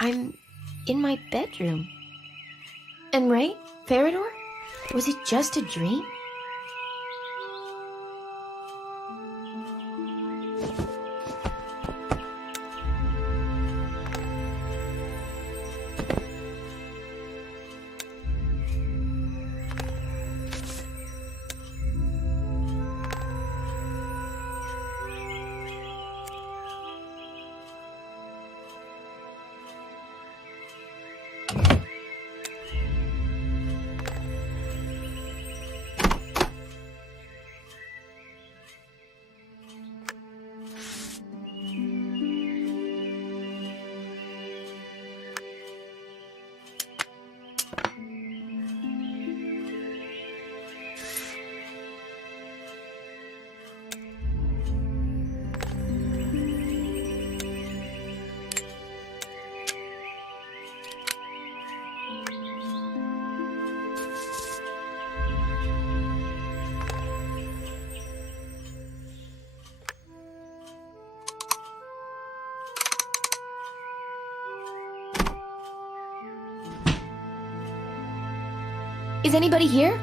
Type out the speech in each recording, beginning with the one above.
I'm in my bedroom. And right, Farador? Was it just a dream? Is anybody here?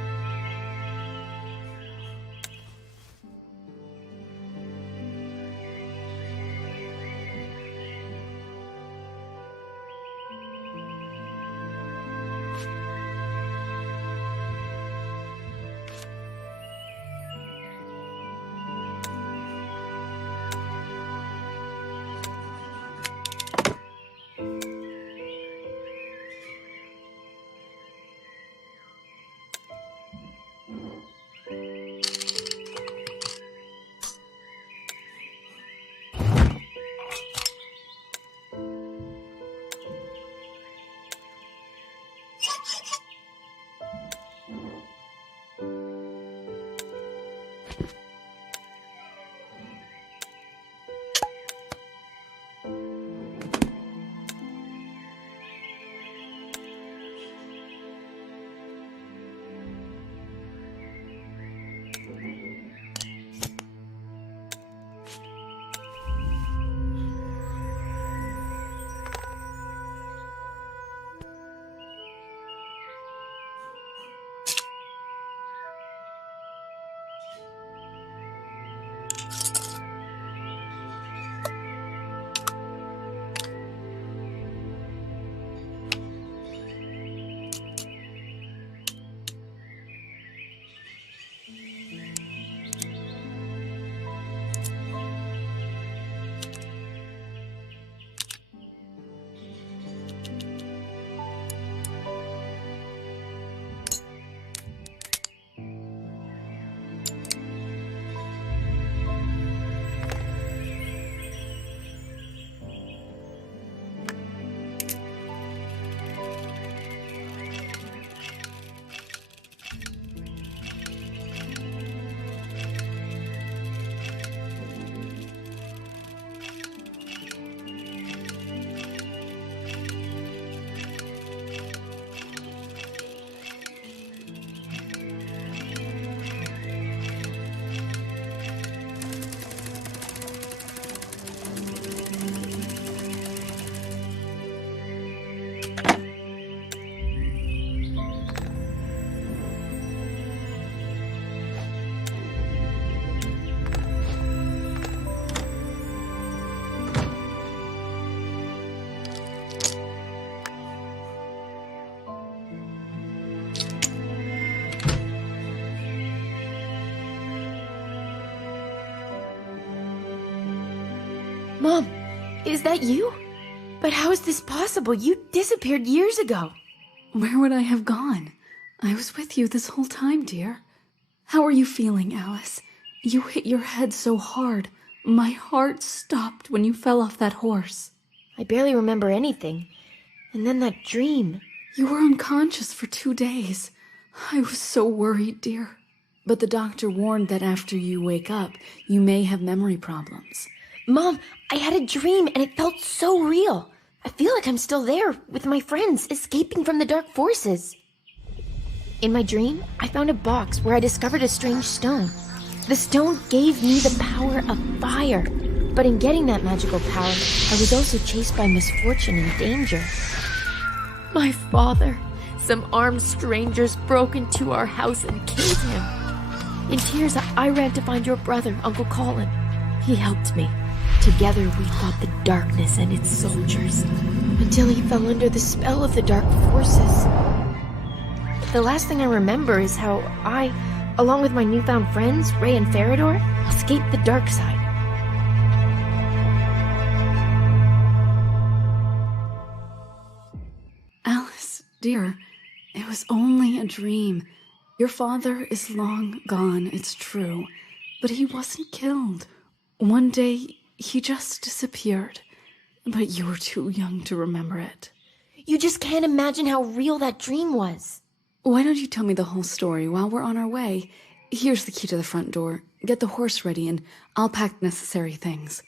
Mom, is that you? But how is this possible? You disappeared years ago. Where would I have gone? I was with you this whole time, dear. How are you feeling, Alice? You hit your head so hard. My heart stopped when you fell off that horse. I barely remember anything. And then that dream. You were unconscious for 2 days. I was so worried, dear. But the doctor warned that after you wake up, you may have memory problems. Mom, I had a dream and it felt so real. I feel like I'm still there with my friends, escaping from the dark forces. In my dream, I found a box where I discovered a strange stone. The stone gave me the power of fire. But in getting that magical power, I was also chased by misfortune and danger. My father, some armed strangers broke into our house and killed him. In tears, I ran to find your brother, Uncle Colin. He helped me. Together, we fought the darkness and its soldiers, until he fell under the spell of the dark forces. The last thing I remember is how I, along with my newfound friends, Ray and Farador, escaped the dark side. Alice, dear, it was only a dream. Your father is long gone, it's true, but he wasn't killed. One day, he just disappeared, but you were too young to remember it. You just can't imagine how real that dream was. Why don't you tell me the whole story while we're on our way? Here's the key to the front door. Get the horse ready and I'll pack necessary things.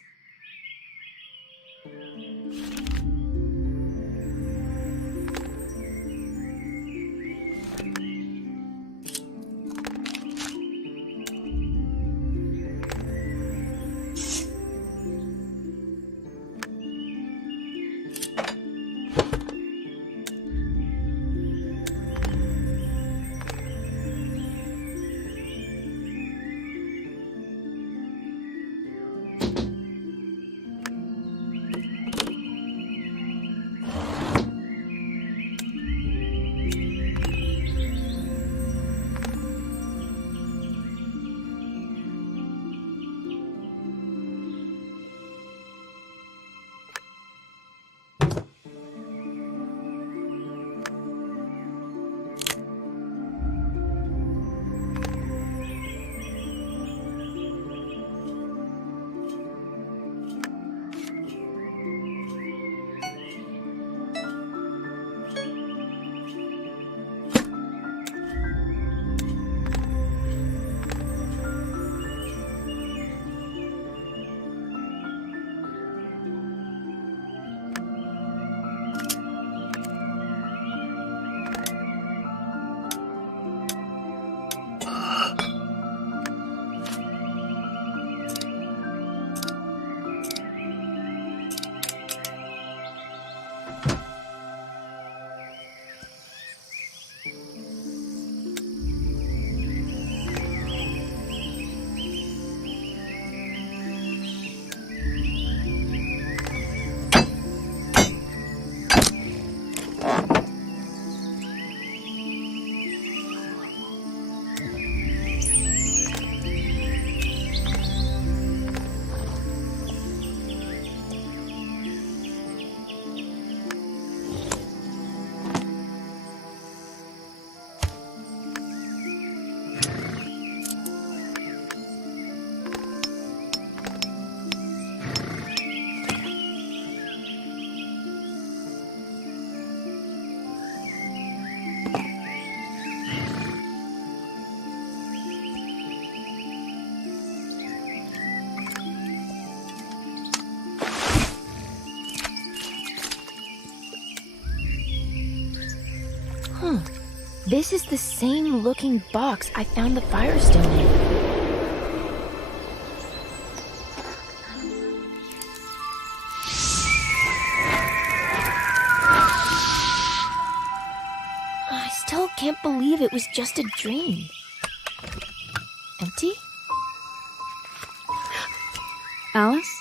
This is the same looking box I found the Firestone in. I still can't believe it was just a dream. Empty? Alice?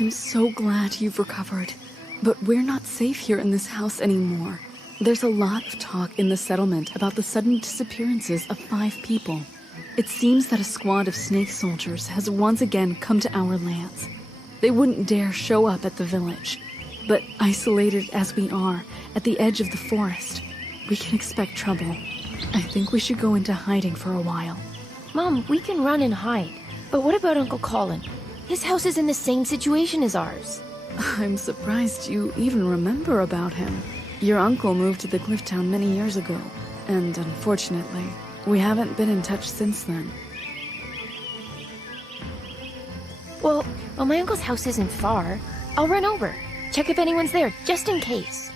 I'm so glad you've recovered, but we're not safe here in this house anymore. There's a lot of talk in the settlement about the sudden disappearances of 5 people. It seems that a squad of snake soldiers has once again come to our lands. They wouldn't dare show up at the village, but isolated as we are at the edge of the forest, we can expect trouble. I think we should go into hiding for a while. Mom, we can run and hide, but what about Uncle Colin? His house is in the same situation as ours. I'm surprised you even remember about him. Your uncle moved to the cliff town many years ago, and unfortunately, we haven't been in touch since then. Well, my uncle's house isn't far. I'll run over, check if anyone's there, just in case.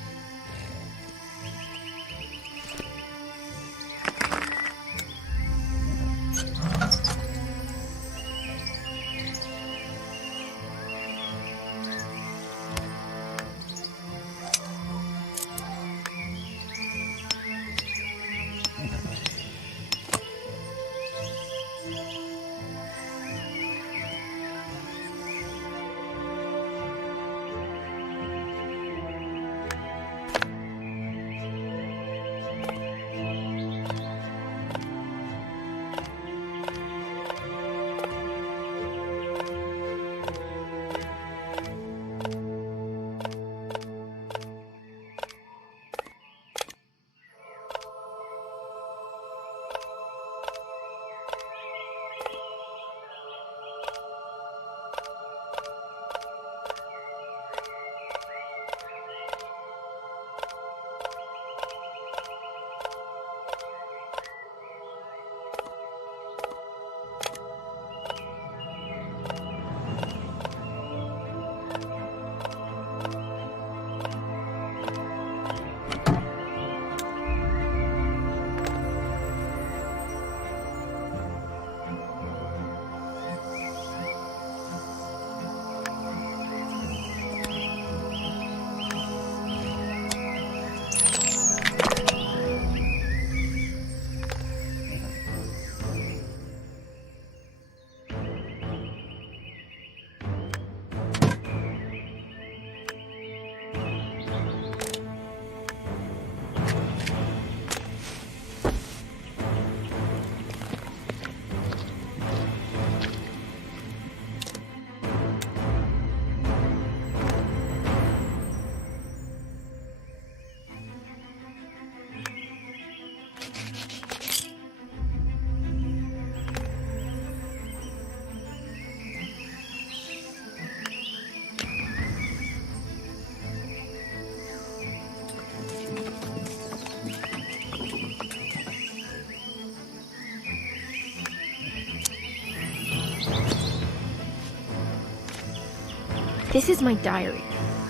This is my diary.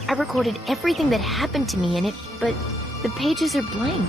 I recorded everything that happened to me in it, but the pages are blank.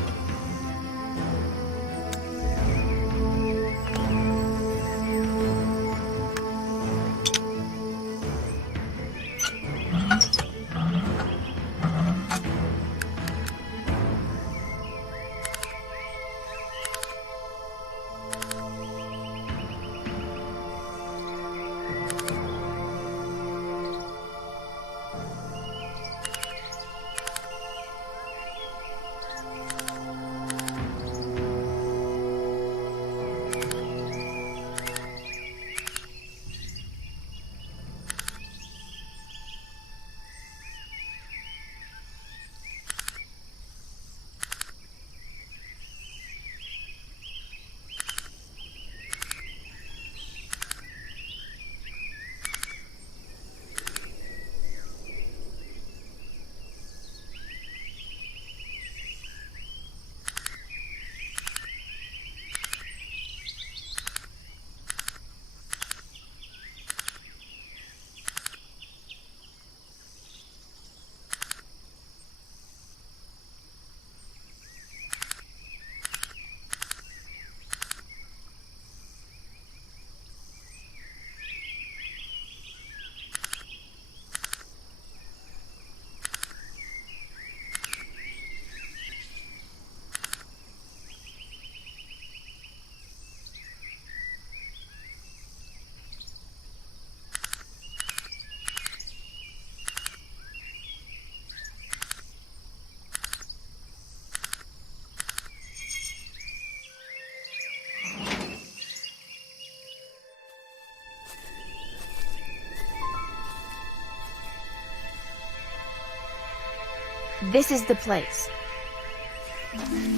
This is the place.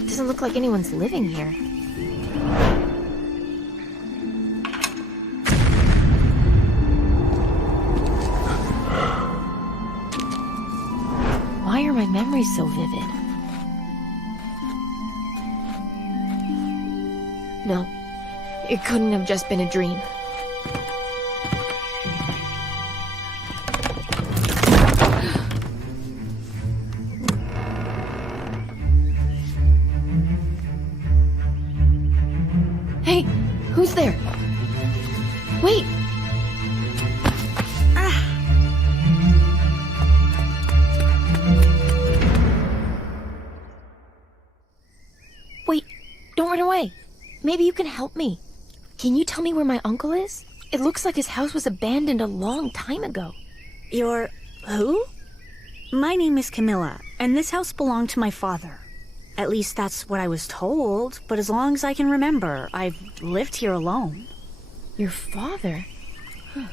Doesn't look like anyone's living here. Why are my memories so vivid? No, it couldn't have just been a dream. Hey, who's there? Wait! Wait, don't run away. Maybe you can help me. Can you tell me where my uncle is? It looks like his house was abandoned a long time ago. You're... who? My name is Camilla, and this house belonged to my father. At least that's what I was told, but as long as I can remember, I've lived here alone. Your father? Huh.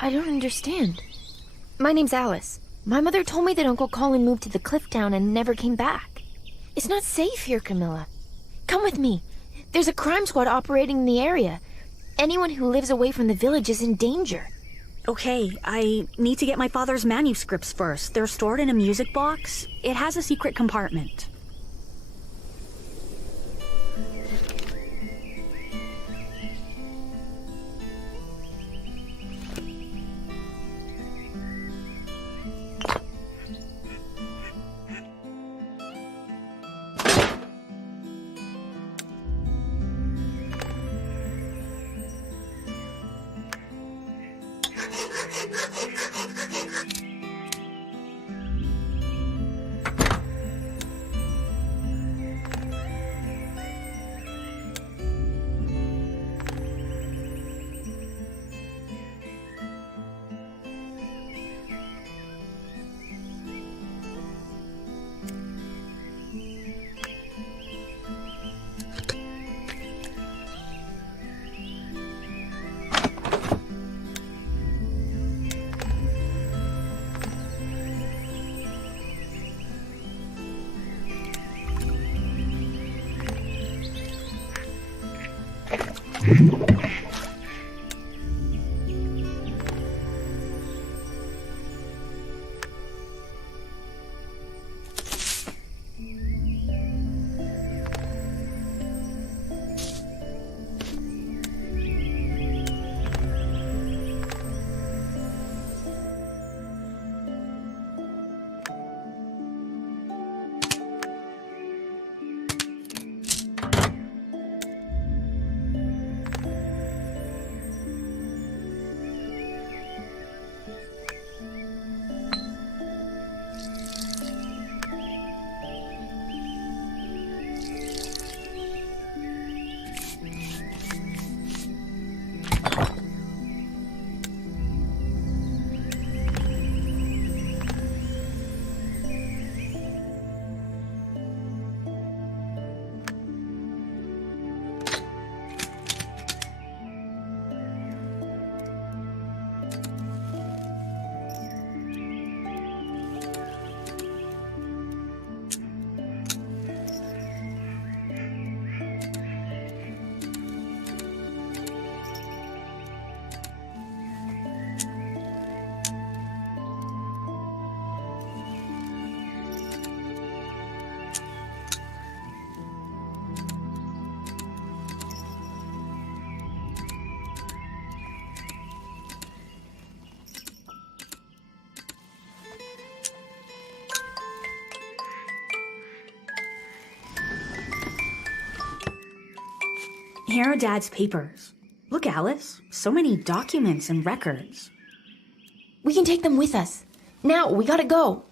I don't understand. My name's Alice. My mother told me that Uncle Colin moved to the cliff town and never came back. It's not safe here, Camilla. Come with me. There's a crime squad operating in the area. Anyone who lives away from the village is in danger. Okay, I need to get my father's manuscripts first. They're stored in a music box. It has a secret compartment. Here are Dad's papers. Look, Alice, so many documents and records. We can take them with us. Now, we gotta go.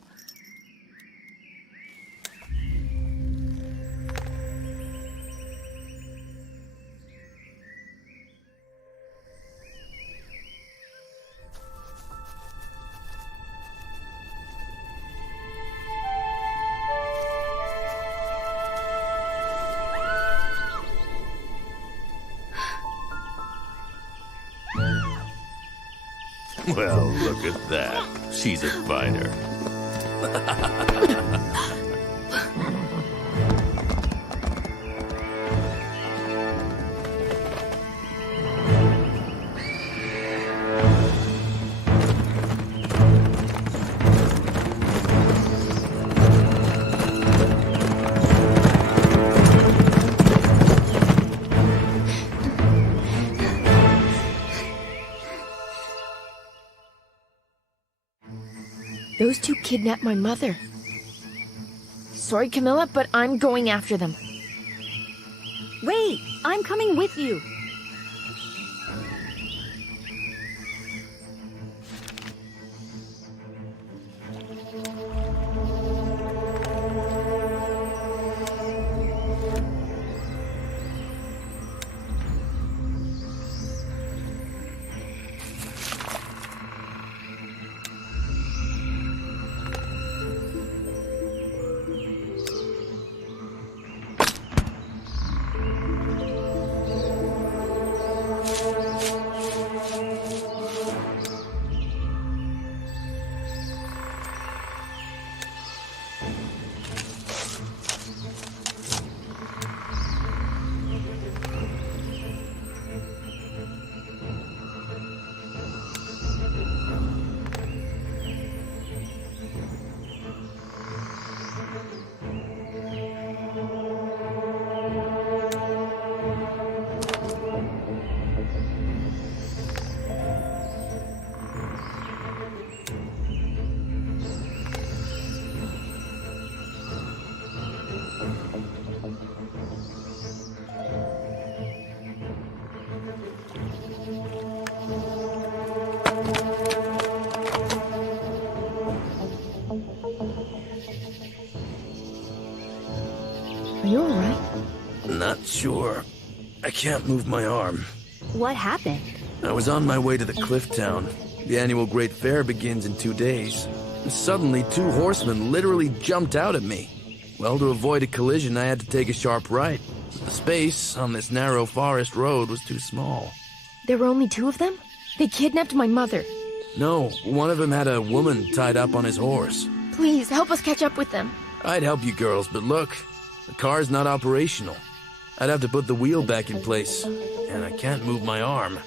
Well, look at that. She's a fighter. Those two kidnapped my mother. Sorry, Camilla, but I'm going after them. Wait, I'm coming with you. Are you alright? Not sure. I can't move my arm. What happened? I was on my way to the cliff town. The annual Great Fair begins in 2 days. And suddenly, 2 horsemen literally jumped out at me. Well, to avoid a collision, I had to take a sharp right. The space on this narrow forest road was too small. There were only 2 of them? They kidnapped my mother. No, one of them had a woman tied up on his horse. Please, help us catch up with them. I'd help you girls, but look, the car's not operational. I'd have to put the wheel back in place, and I can't move my arm.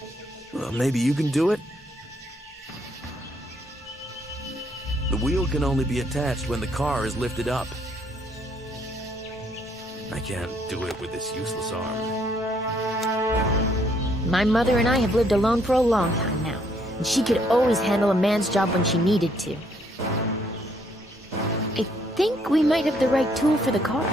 Well, maybe you can do it? The wheel can only be attached when the car is lifted up. I can't do it with this useless arm. My mother and I have lived alone for a long time now, and she could always handle a man's job when she needed to. I think we might have the right tool for the car.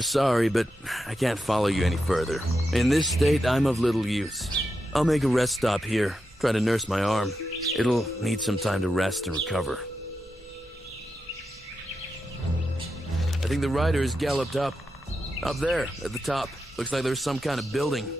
Sorry, but I can't follow you any further. In this state, I'm of little use. I'll make a rest stop here, try to nurse my arm. It'll need some time to rest and recover. I think the rider is galloped up. Up there, at the top. Looks like there's some kind of building.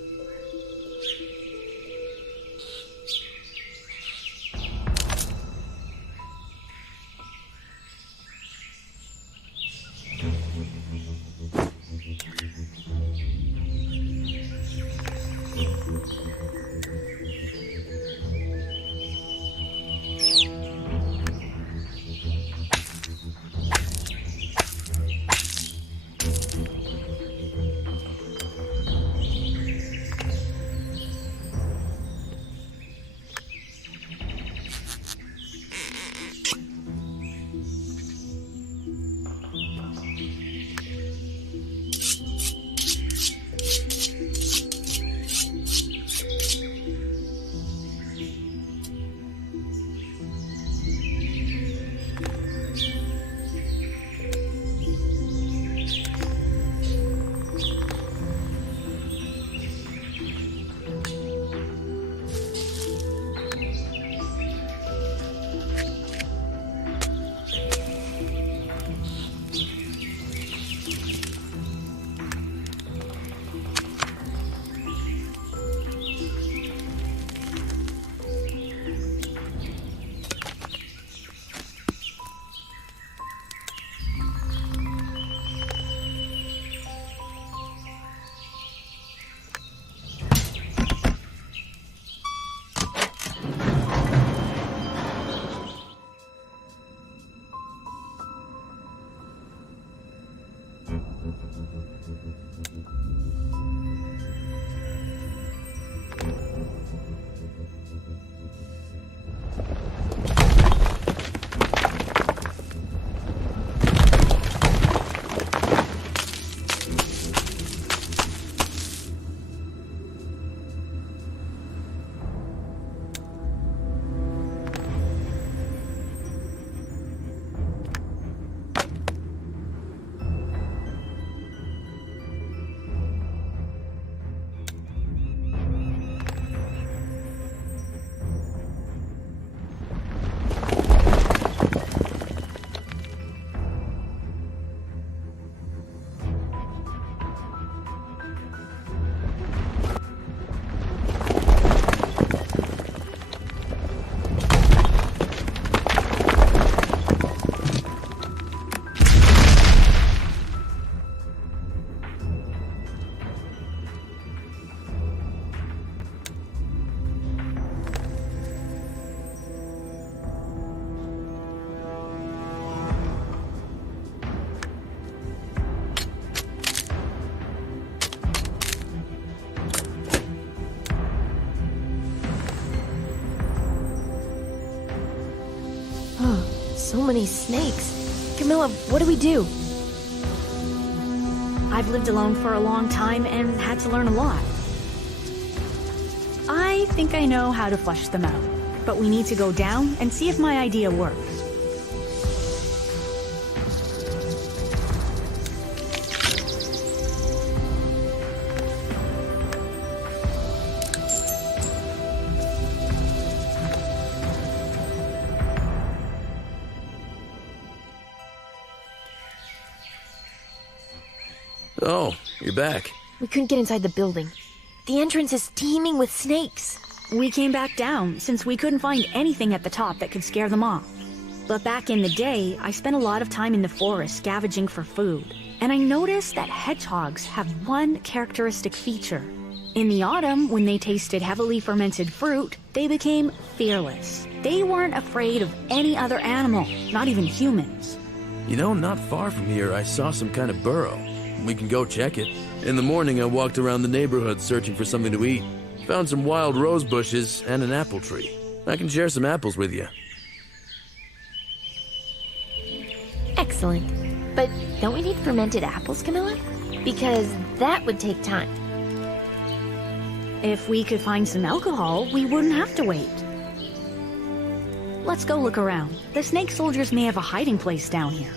So many snakes. Camilla, what do we do? I've lived alone for a long time and had to learn a lot. I think I know how to flush them out, but we need to go down and see if my idea works. Oh, you're back. We couldn't get inside the building. The entrance is teeming with snakes. We came back down since we couldn't find anything at the top that could scare them off. But back in the day, I spent a lot of time in the forest scavenging for food. And I noticed that hedgehogs have one characteristic feature. In the autumn, when they tasted heavily fermented fruit, they became fearless. They weren't afraid of any other animal, not even humans. You know, not far from here, I saw some kind of burrow. We can go check it. In the morning, I walked around the neighborhood searching for something to eat. Found some wild rose bushes and an apple tree. I can share some apples with you. Excellent. But don't we need fermented apples, Camilla? Because that would take time. If we could find some alcohol, we wouldn't have to wait. Let's go look around. The snake soldiers may have a hiding place down here.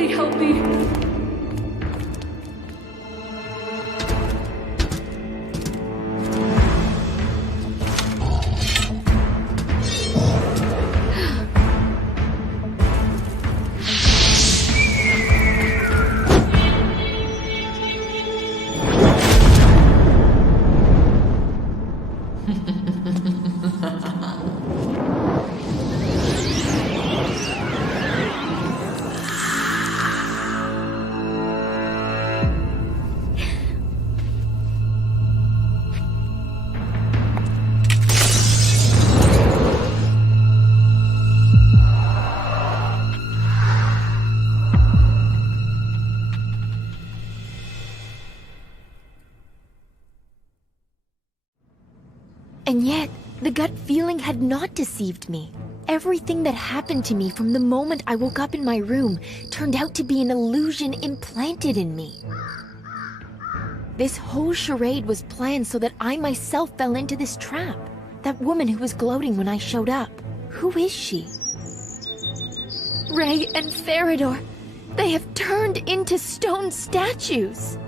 Somebody help me. And yet, the gut feeling had not deceived me. Everything that happened to me from the moment I woke up in my room turned out to be an illusion implanted in me. This whole charade was planned so that I myself fell into this trap. That woman who was gloating when I showed up. Who is she? Ray and Farador, they have turned into stone statues.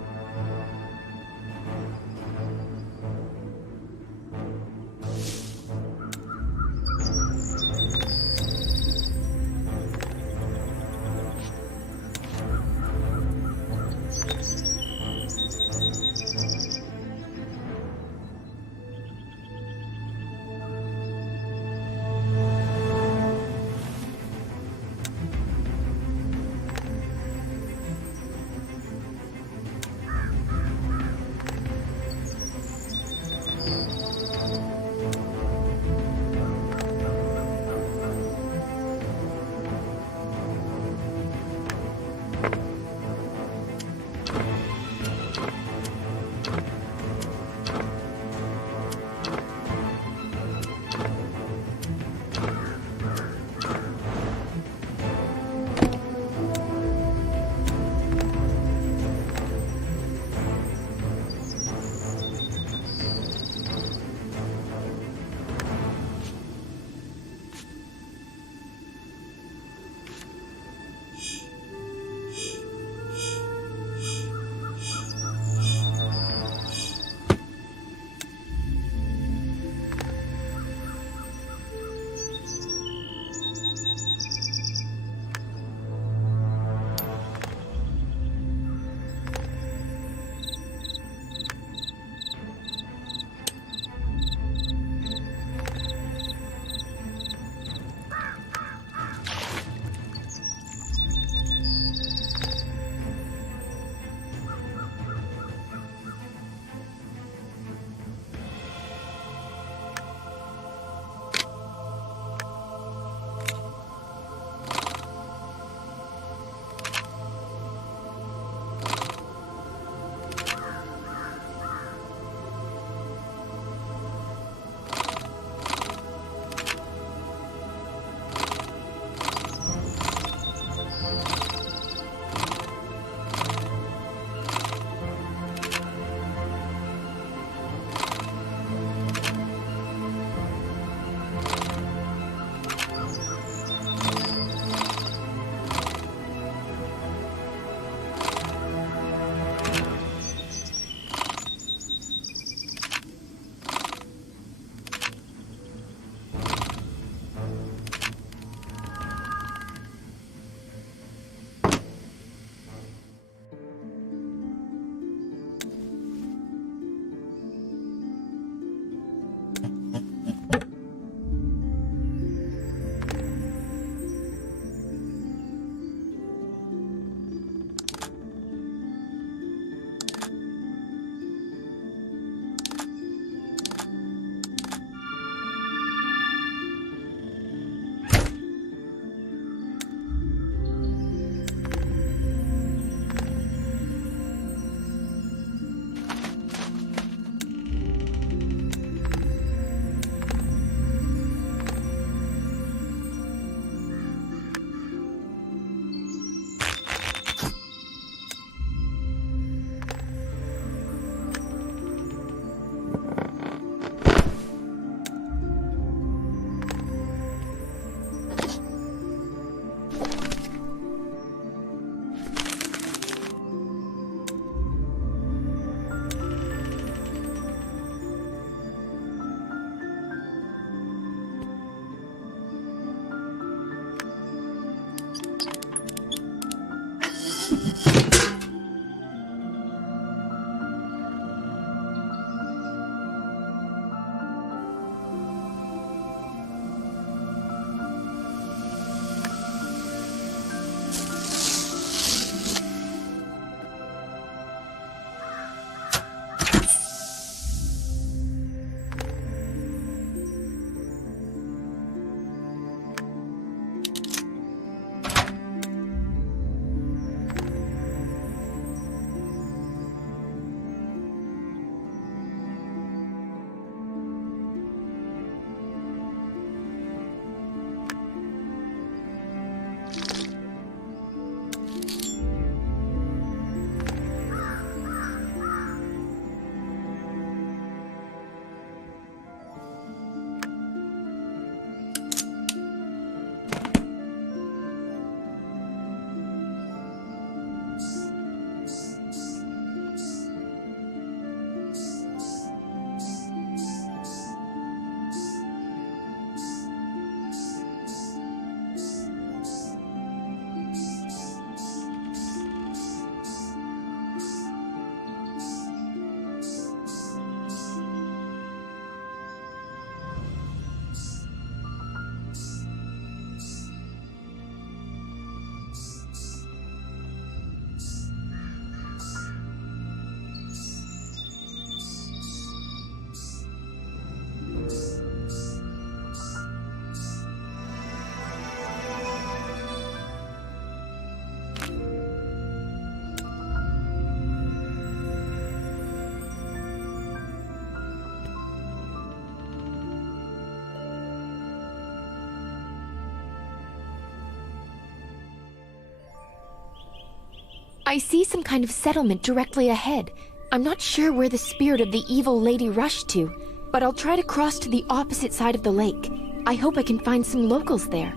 I see some kind of settlement directly ahead. I'm not sure where the spirit of the evil lady rushed to, but I'll try to cross to the opposite side of the lake. I hope I can find some locals there.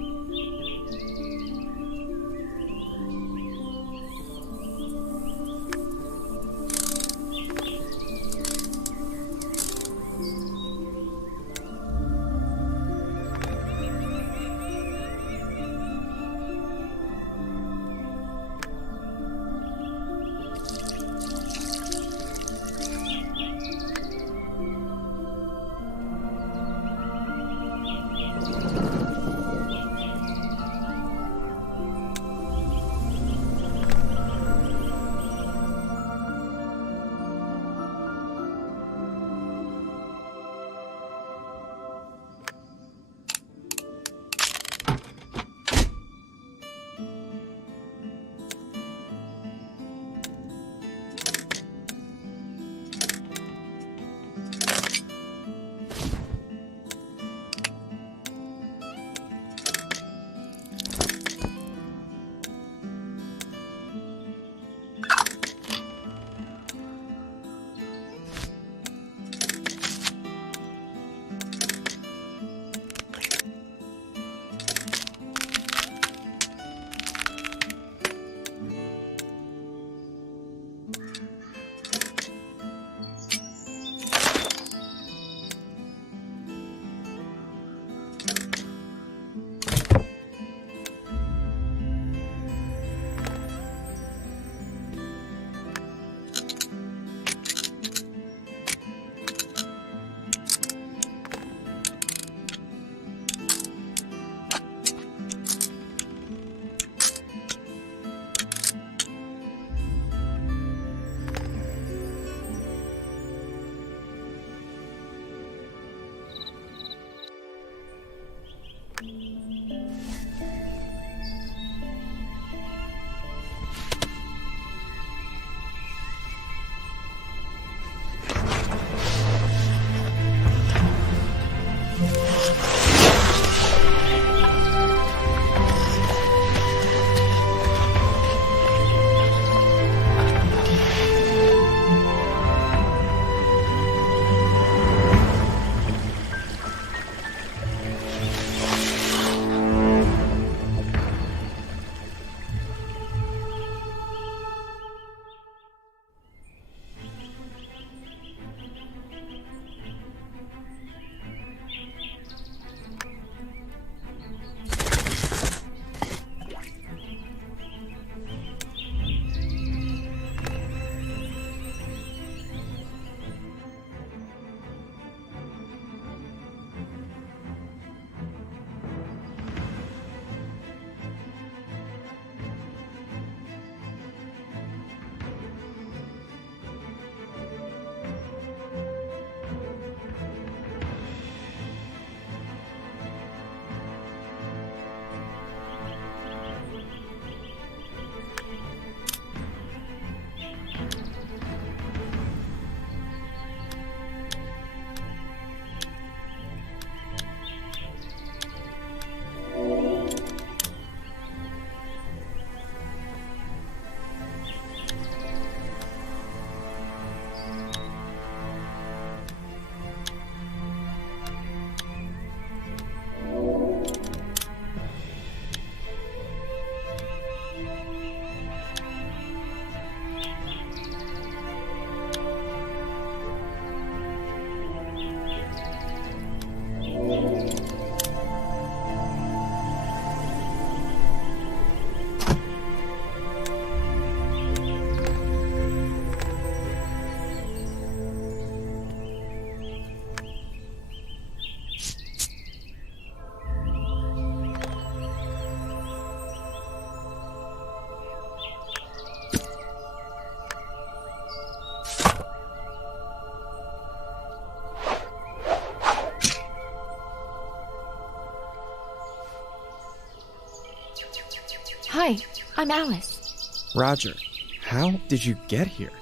Hi, I'm Alice. Roger, how did you get here?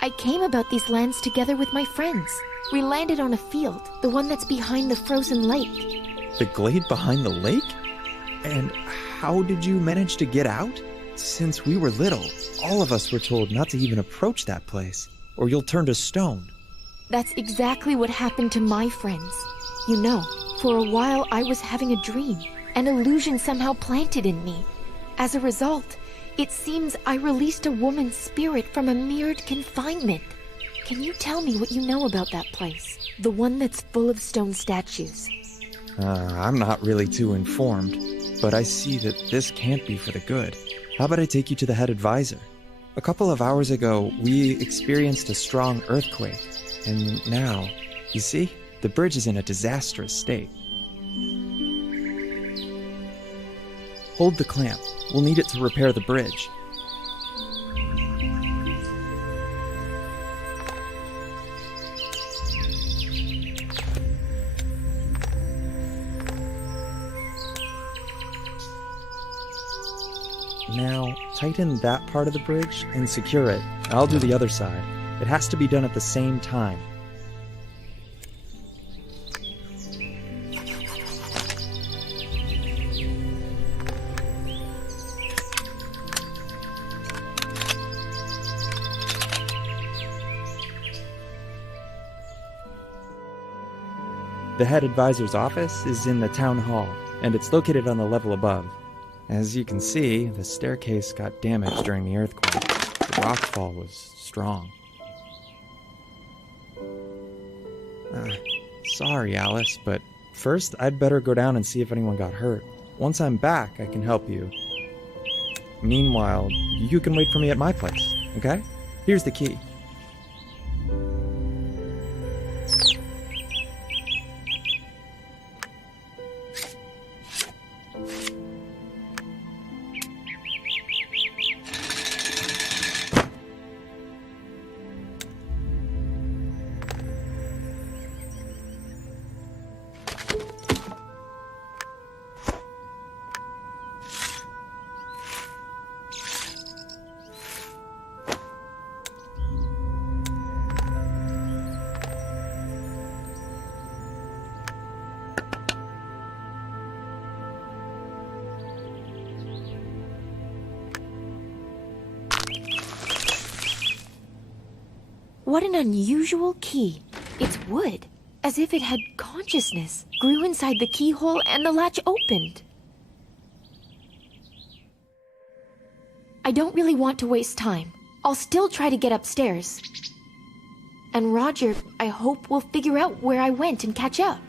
I came about these lands together with my friends. We landed on a field, the one that's behind the frozen lake. The glade behind the lake? And how did you manage to get out? Since we were little, all of us were told not to even approach that place, or you'll turn to stone. That's exactly what happened to my friends. You know, for a while I was having a dream, an illusion somehow planted in me. As a result, it seems I released a woman's spirit from a mirrored confinement. Can you tell me what you know about that place? The one that's full of stone statues. I'm not really too informed, but I see that this can't be for the good. How about I take you to the head advisor? A couple of hours ago, we experienced a strong earthquake, and now, you see, the bridge is in a disastrous state. Hold the clamp. We'll need it to repair the bridge. Now, tighten that part of the bridge and secure it. I'll do the other side. It has to be done at the same time. The head advisor's office is in the town hall, and it's located on the level above. As you can see, the staircase got damaged during the earthquake. The rockfall was strong. Sorry, Alice, but first I'd better go down and see if anyone got hurt. Once I'm back, I can help you. Meanwhile, you can wait for me at my place, okay? Here's the key. What an unusual key. It's wood, as if it had consciousness, grew inside the keyhole and the latch opened. I don't really want to waste time. I'll still try to get upstairs. And Roger, I hope, will figure out where I went and catch up.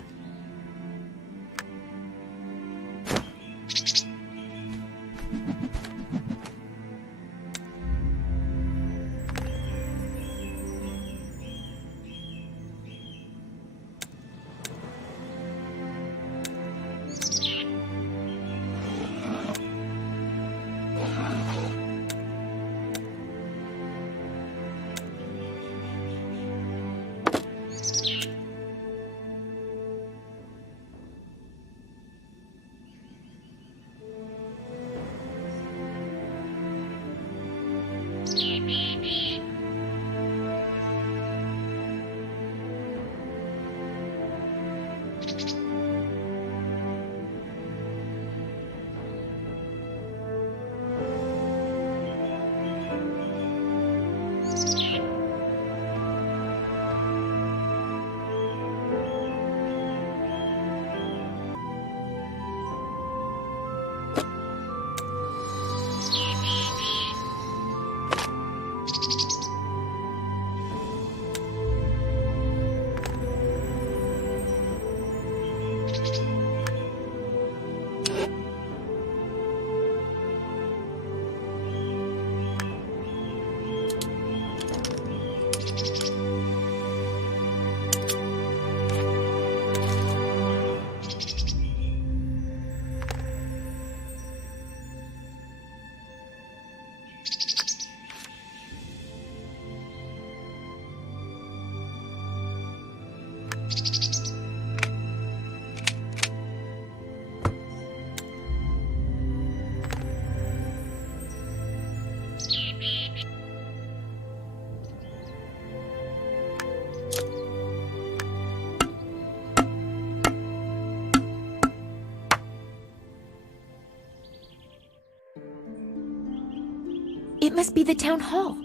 It must be the town hall.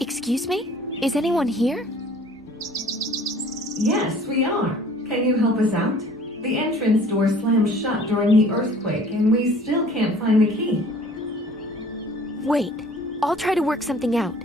Excuse me? Is anyone here? Yes, we are. Can you help us out? The entrance door slammed shut during the earthquake, and we still can't find the key. Wait, I'll try to work something out.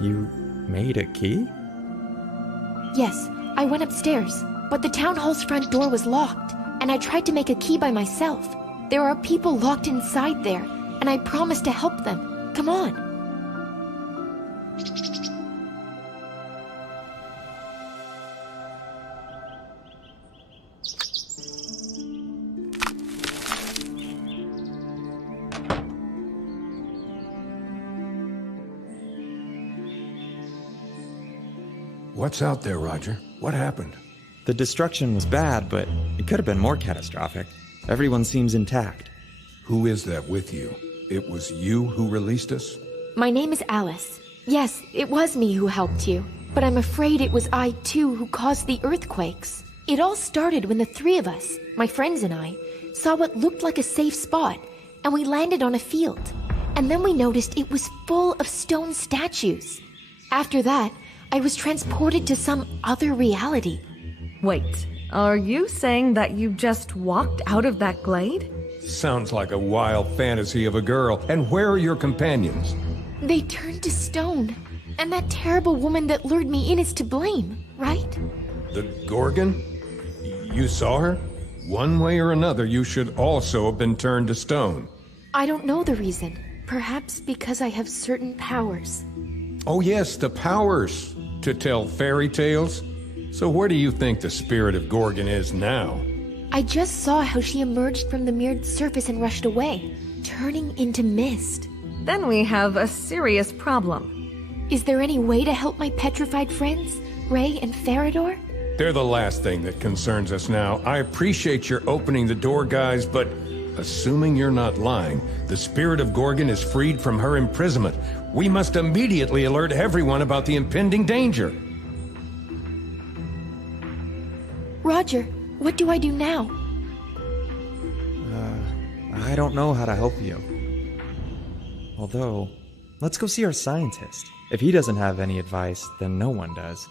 You made a key? Yes, I went upstairs, but the town hall's front door was locked, and I tried to make a key by myself. There are people locked inside there, and I promised to help them. Come on. What's out there, Roger? What happened? The destruction was bad, but it could have been more catastrophic. Everyone seems intact. Who is that with you? It was you who released us? My name is Alice. Yes, it was me who helped you, but I'm afraid it was I too who caused the earthquakes. It all started when the three of us, my friends and I, saw what looked like a safe spot, and we landed on a field. And then we noticed it was full of stone statues. After that, I was transported to some other reality. Wait, are you saying that you just walked out of that glade? Sounds like a wild fantasy of a girl. And where are your companions? They turned to stone, and that terrible woman that lured me in is to blame, right? The Gorgon? You saw her? One way or another, you should also have been turned to stone. I don't know the reason. Perhaps because I have certain powers. Oh yes, the powers. To tell fairy tales? So where do you think the spirit of Gorgon is now? I just saw how she emerged from the mirrored surface and rushed away, turning into mist. Then we have a serious problem. Is there any way to help my petrified friends, Ray and Farador? They're the last thing that concerns us now. I appreciate your opening the door, guys, but assuming you're not lying, the spirit of Gorgon is freed from her imprisonment. We must immediately alert everyone about the impending danger. Roger, what do I do now? I don't know how to help you. Although, let's go see our scientist. If he doesn't have any advice, then no one does.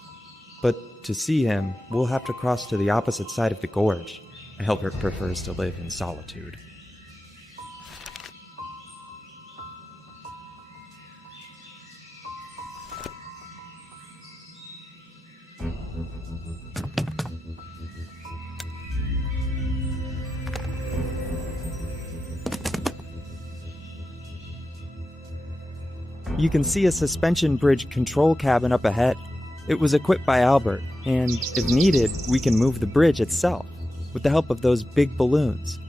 But to see him, we'll have to cross to the opposite side of the gorge. Albert prefers to live in solitude. You can see a suspension bridge control cabin up ahead. It was equipped by Albert, and if needed, we can move the bridge itself with the help of those big balloons.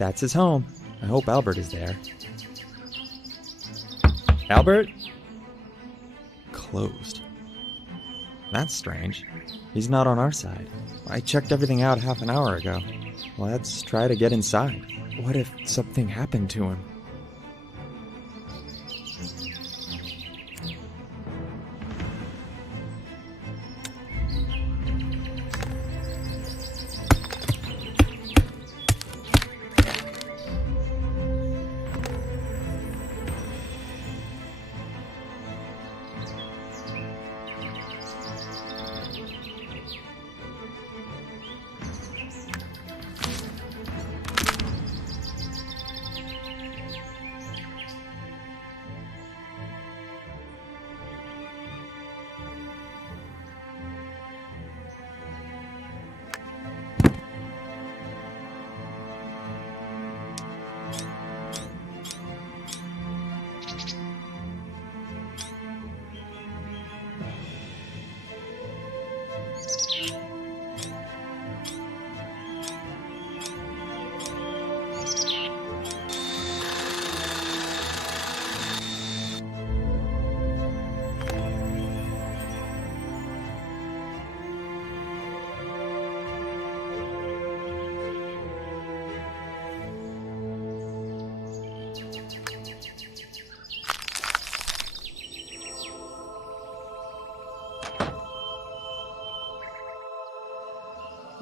That's his home. I hope Albert is there. Albert? Closed. That's strange. He's not on our side. I checked everything out half an hour ago. Let's try to get inside. What if something happened to him?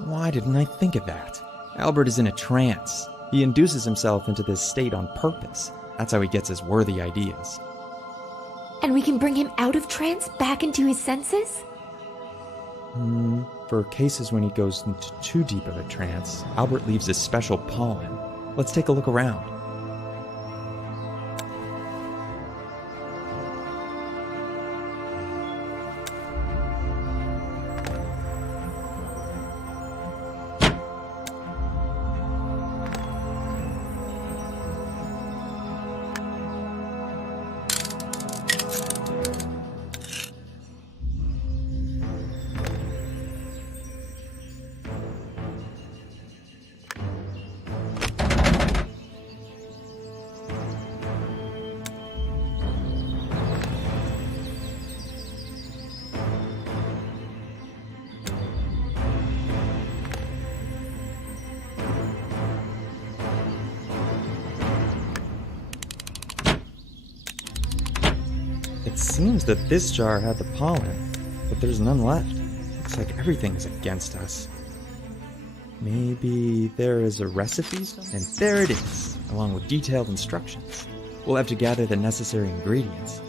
Why didn't I think of that? Albert is in a trance. He induces himself into this state on purpose. That's how he gets his worthy ideas. And we can bring him out of trance back into his senses? For cases when he goes into too deep of a trance, Albert leaves his special pollen. Let's take a look around. It seems that this jar had the pollen, but there's none left. Looks like everything is against us. Maybe there is a recipe? And there it is, along with detailed instructions. We'll have to gather the necessary ingredients.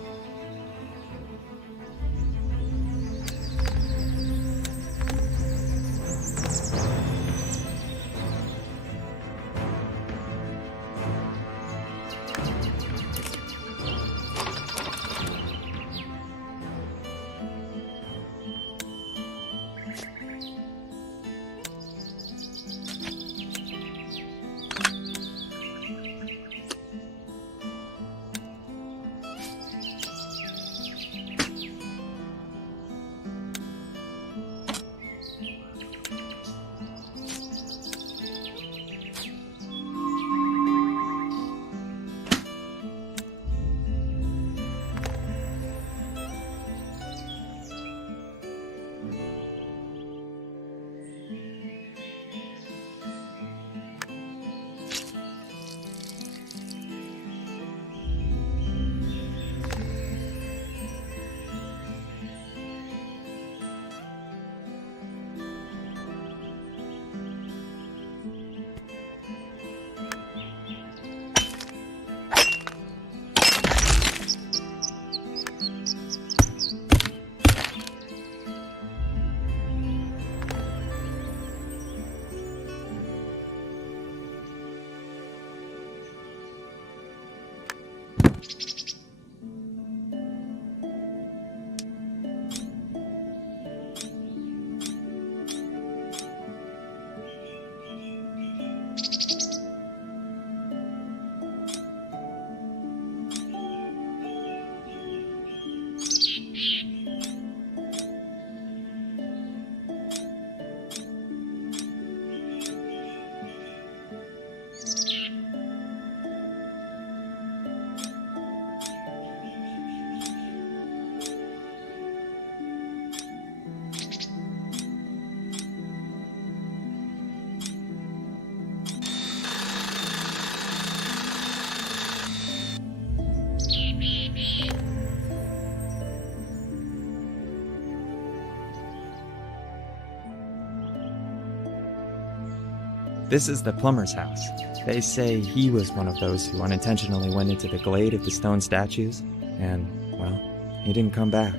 This is the plumber's house. They say he was one of those who unintentionally went into the glade of the stone statues, and, well, he didn't come back.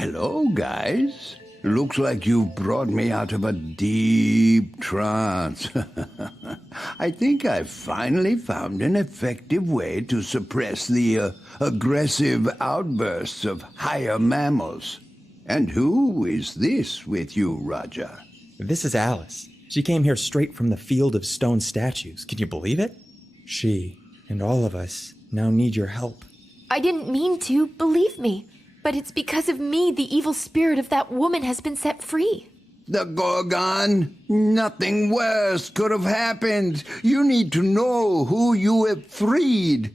Hello, guys. Looks like you've brought me out of a deep trance. I think I've finally found an effective way to suppress the aggressive outbursts of higher mammals. And who is this with you, Raja? This is Alice. She came here straight from the field of stone statues. Can you believe it? She and all of us now need your help. I didn't mean to, believe me. But it's because of me the evil spirit of that woman has been set free. The Gorgon? Nothing worse could have happened. You need to know who you have freed.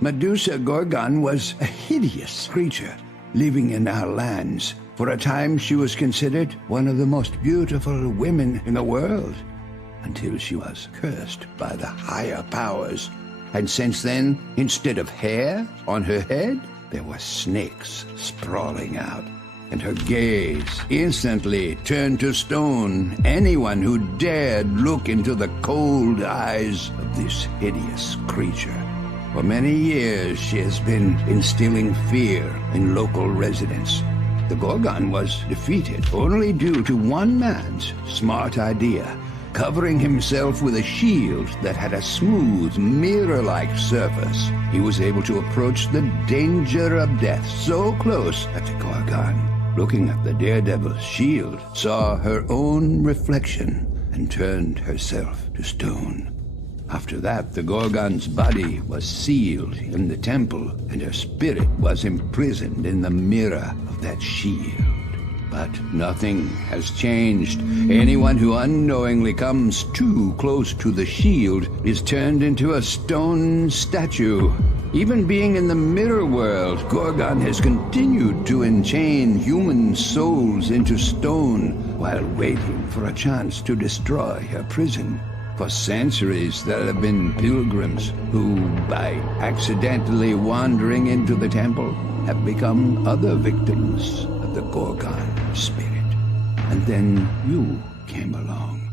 Medusa Gorgon was a hideous creature living in our lands. For a time she was considered one of the most beautiful women in the world, until she was cursed by the higher powers. And since then, instead of hair on her head, there were snakes sprawling out. And her gaze instantly turned to stone anyone who dared look into the cold eyes of this hideous creature. For many years, she has been instilling fear in local residents. The Gorgon was defeated only due to one man's smart idea: covering himself with a shield that had a smooth, mirror-like surface. He was able to approach the danger of death so close that the Gorgon, looking at the daredevil's shield, saw her own reflection and turned herself to stone. After that, the Gorgon's body was sealed in the temple, and her spirit was imprisoned in the mirror of that shield. But nothing has changed. Anyone who unknowingly comes too close to the shield is turned into a stone statue. Even being in the mirror world, Gorgon has continued to enchain human souls into stone while waiting for a chance to destroy her prison. For centuries, there have been pilgrims who, by accidentally wandering into the temple, have become other victims of the Gorgon spirit. And then you came along.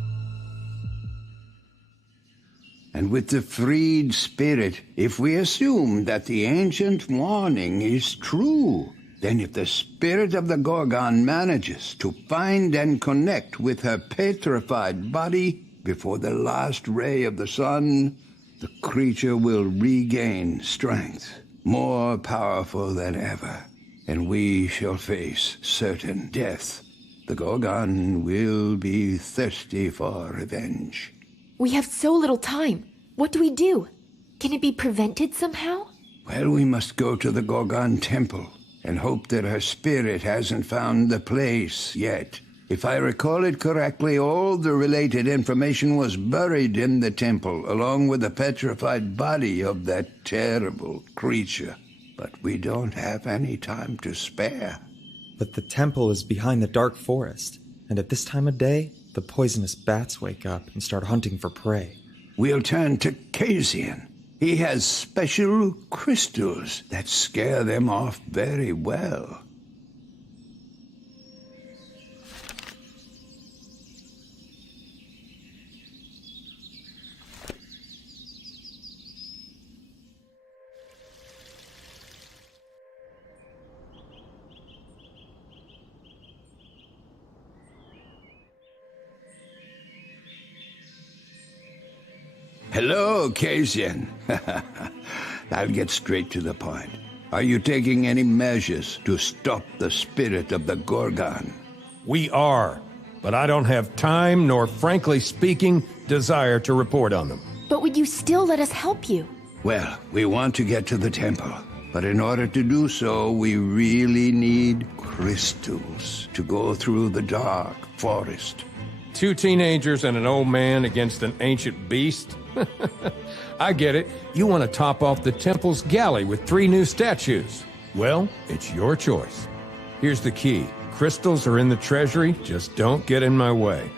And with the freed spirit, if we assume that the ancient warning is true, then if the spirit of the Gorgon manages to find and connect with her petrified body before the last ray of the sun, the creature will regain strength, more powerful than ever, and we shall face certain death. The Gorgon will be thirsty for revenge. We have so little time. What do we do? Can it be prevented somehow? Well, we must go to the Gorgon temple and hope that her spirit hasn't found the place yet. If I recall it correctly, all the related information was buried in the temple, along with the petrified body of that terrible creature. But we don't have any time to spare. But the temple is behind the dark forest, and at this time of day, the poisonous bats wake up and start hunting for prey. We'll turn to Casian. He has special crystals that scare them off very well. Hello, Casian. I'll get straight to the point. Are you taking any measures to stop the spirit of the Gorgon? We are, but I don't have time nor, frankly speaking, desire to report on them. But would you still let us help you? Well, we want to get to the temple, but in order to do so, we really need crystals to go through the dark forest. 2 teenagers and an old man against an ancient beast? I get it. You want to top off the temple's galley with 3 new statues. Well, it's your choice. Here's the key. Crystals are in the treasury, just don't get in my way.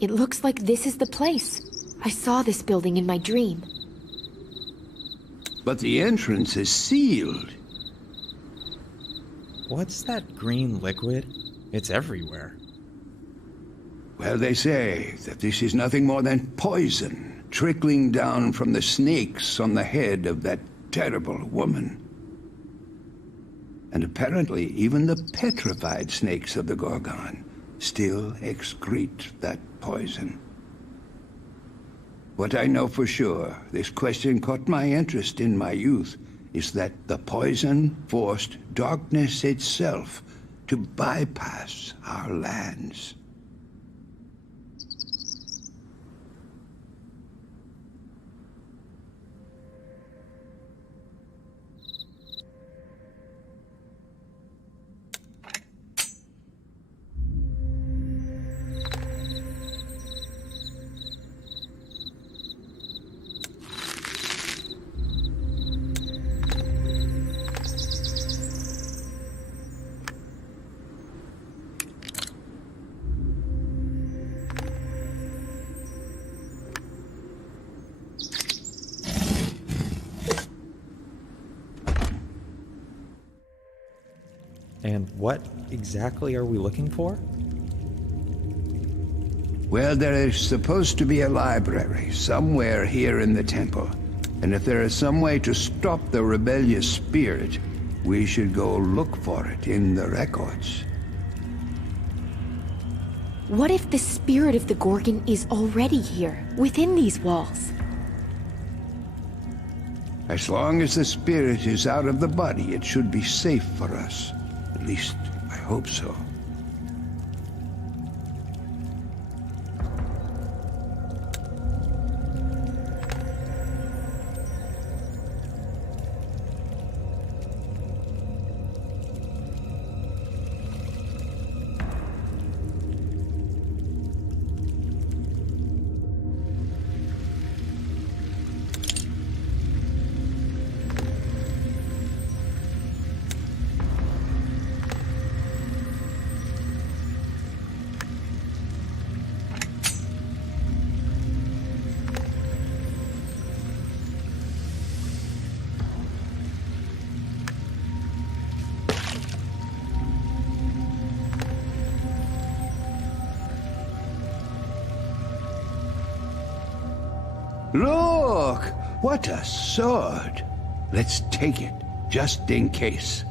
It looks like this is the place. I saw this building in my dream. But the entrance is sealed. What's that green liquid? It's everywhere. Well, they say that this is nothing more than poison trickling down from the snakes on the head of that terrible woman. And apparently even the petrified snakes of the Gorgon still excrete that poison. What I know for sure, this question caught my interest in my youth, is that the poison forced darkness itself to bypass our lands. And what exactly are we looking for? Well, there is supposed to be a library somewhere here in the temple. And if there is some way to stop the rebellious spirit, we should go look for it in the records. What if the spirit of the Gorgon is already here, within these walls? As long as the spirit is out of the body, it should be safe for us. At least, I hope so. Look! What a sword! Let's take it, just in case.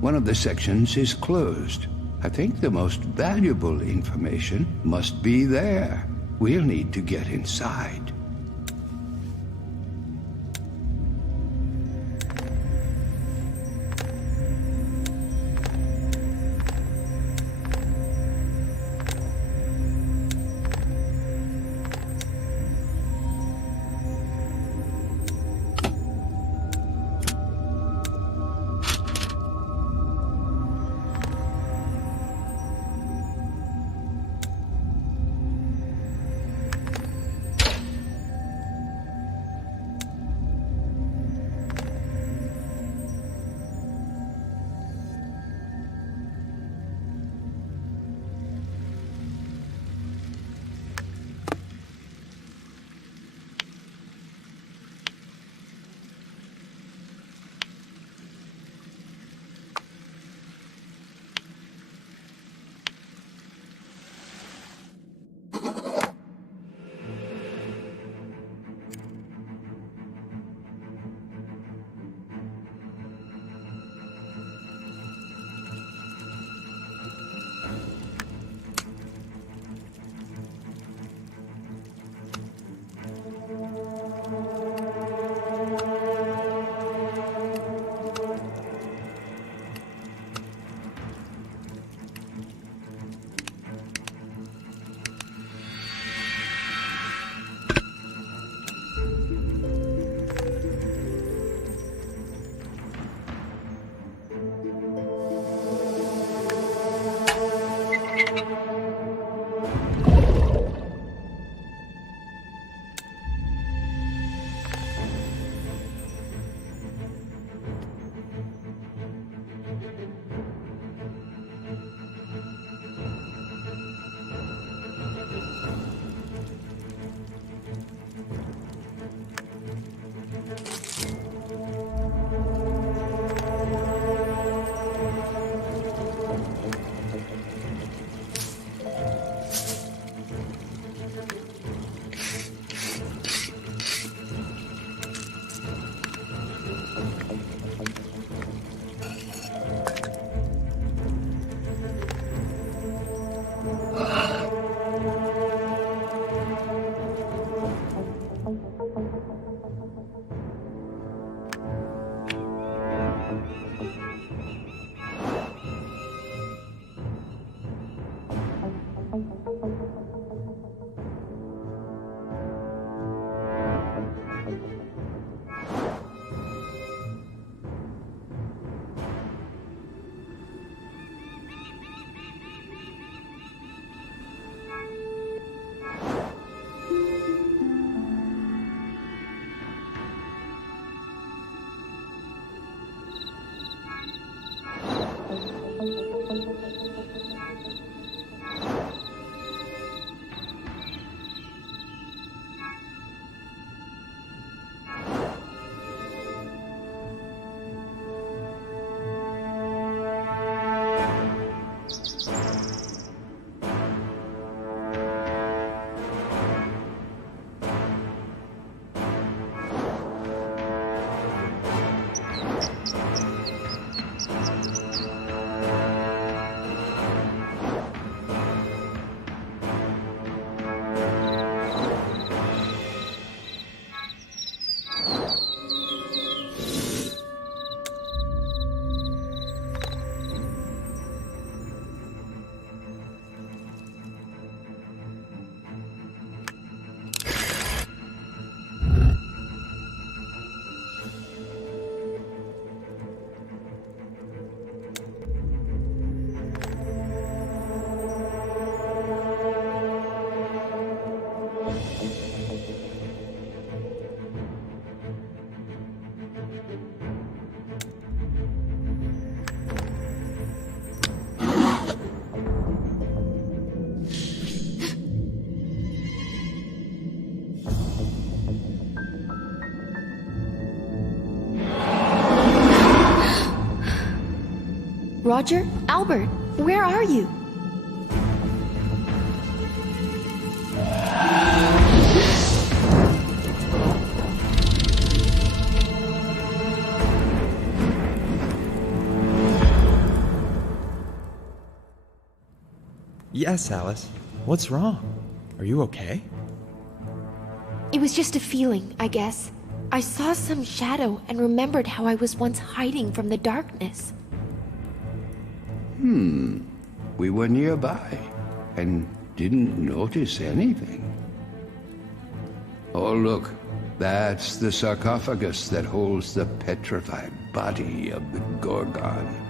One of the sections is closed. I think the most valuable information must be there. We'll need to get inside. Roger? Albert, where are you? Yes, Alice. What's wrong? Are you okay? It was just a feeling, I guess. I saw some shadow and remembered how I was once hiding from the darkness. We were nearby and didn't notice anything. Oh, look. That's the sarcophagus that holds the petrified body of the Gorgon.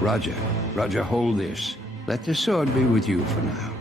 Roger. Roger, hold this. Let the sword be with you for now.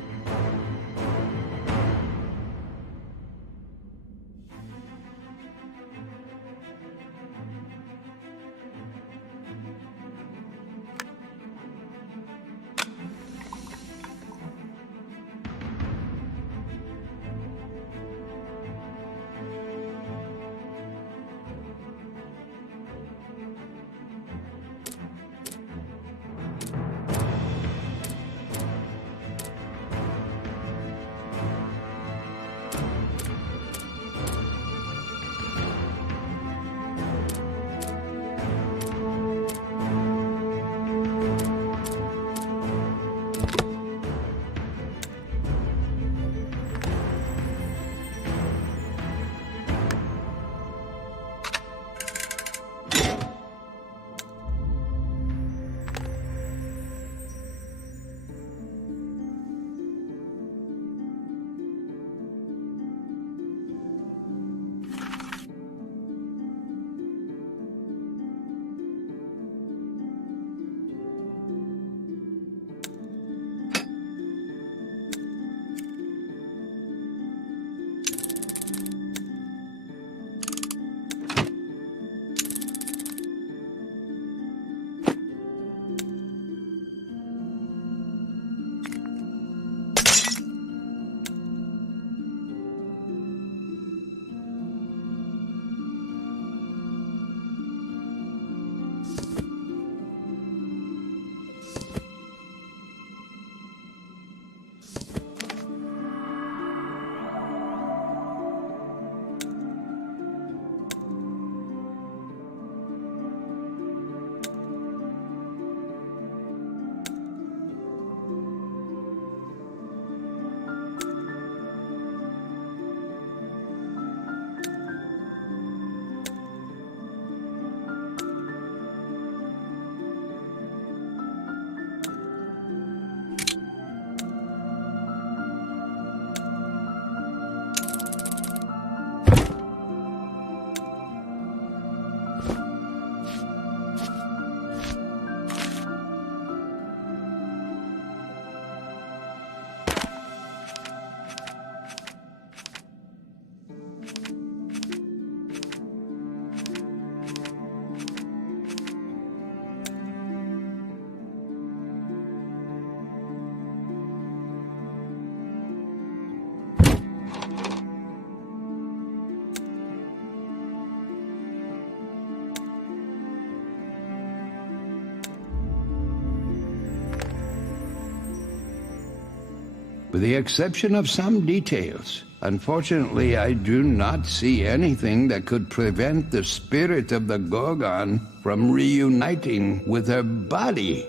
With the exception of some details, unfortunately, I do not see anything that could prevent the spirit of the Gorgon from reuniting with her body.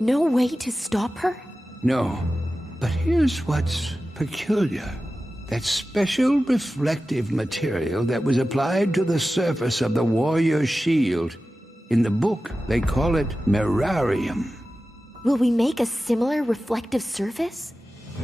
No way to stop her? No, but here's what's peculiar. That special reflective material that was applied to the surface of the warrior's shield. In the book, they call it mirarium. Will we make a similar reflective surface?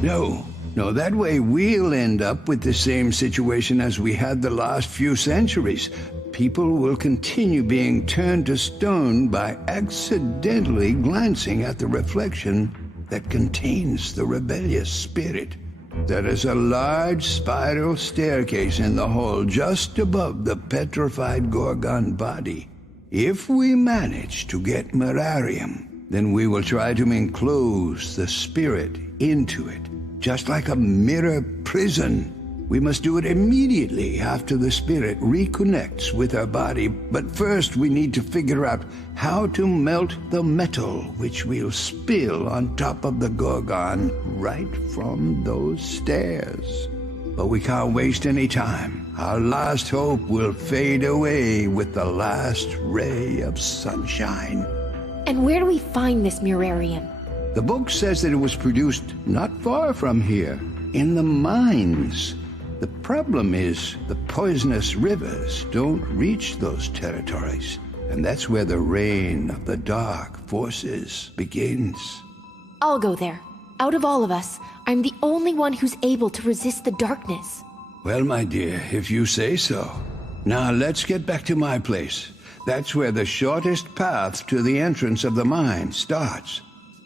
No, that way we'll end up with the same situation as we had the last few centuries. People will continue being turned to stone by accidentally glancing at the reflection that contains the rebellious spirit. There is a large spiral staircase in the hall just above the petrified Gorgon body. If we manage to get mirarium, then we will try to enclose the spirit into it, just like a mirror prison. We must do it immediately after the spirit reconnects with our body, but first we need to figure out how to melt the metal which we'll spill on top of the Gorgon right from those stairs. But we can't waste any time. Our last hope will fade away with the last ray of sunshine. And where do we find this mirarium? The book says that it was produced not far from here, in the mines. The problem is the poisonous rivers don't reach those territories, and that's where the reign of the dark forces begins. I'll go there. Out of all of us, I'm the only one who's able to resist the darkness. Well, my dear, if you say so. Now let's get back to my place. That's where the shortest path to the entrance of the mine starts.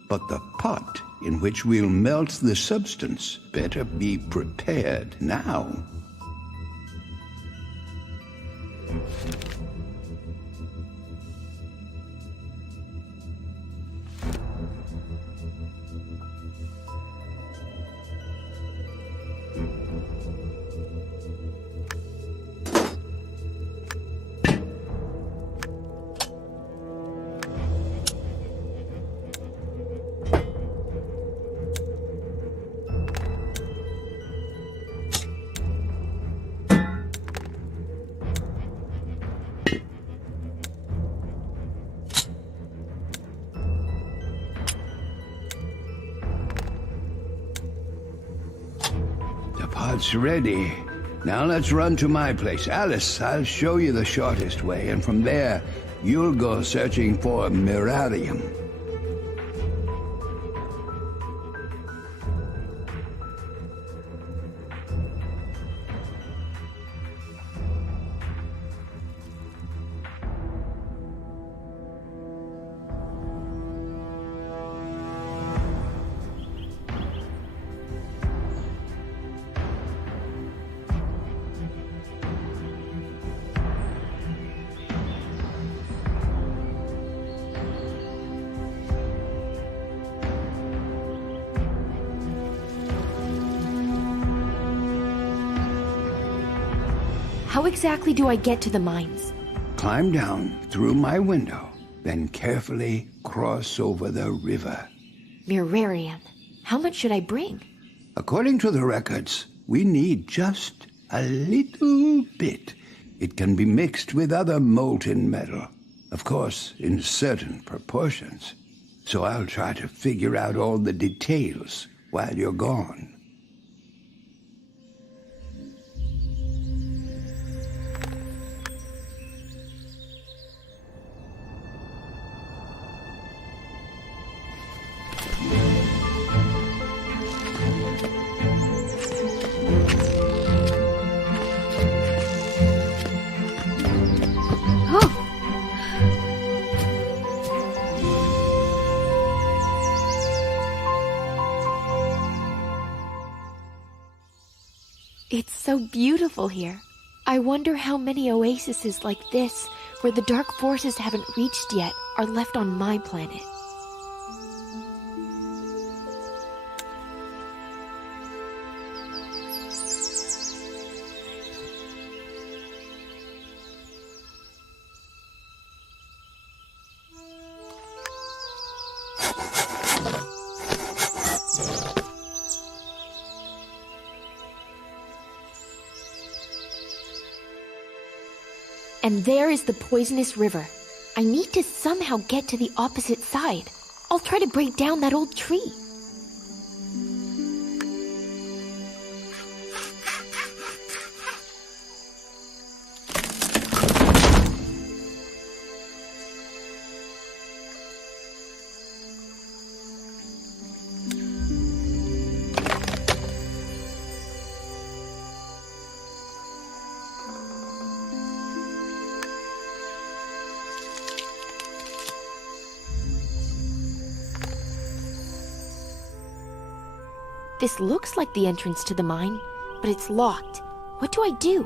But the pot in which we'll melt the substance better be prepared now. Pot's ready. Now let's run to my place. Alice, I'll show you the shortest way, and from there, you'll go searching for Mirarium. How exactly do I get to the mines? Climb down through my window, then carefully cross over the river. Mirarium. How much should I bring? According to the records, we need just a little bit. It can be mixed with other molten metal, of course, in certain proportions. So I'll try to figure out all the details while you're gone. It's so beautiful here. I wonder how many oases like this, where the dark forces haven't reached yet, are left on my planet. And there is the poisonous river. I need to somehow get to the opposite side. I'll try to break down that old tree. This looks like the entrance to the mine, but it's locked. What do I do?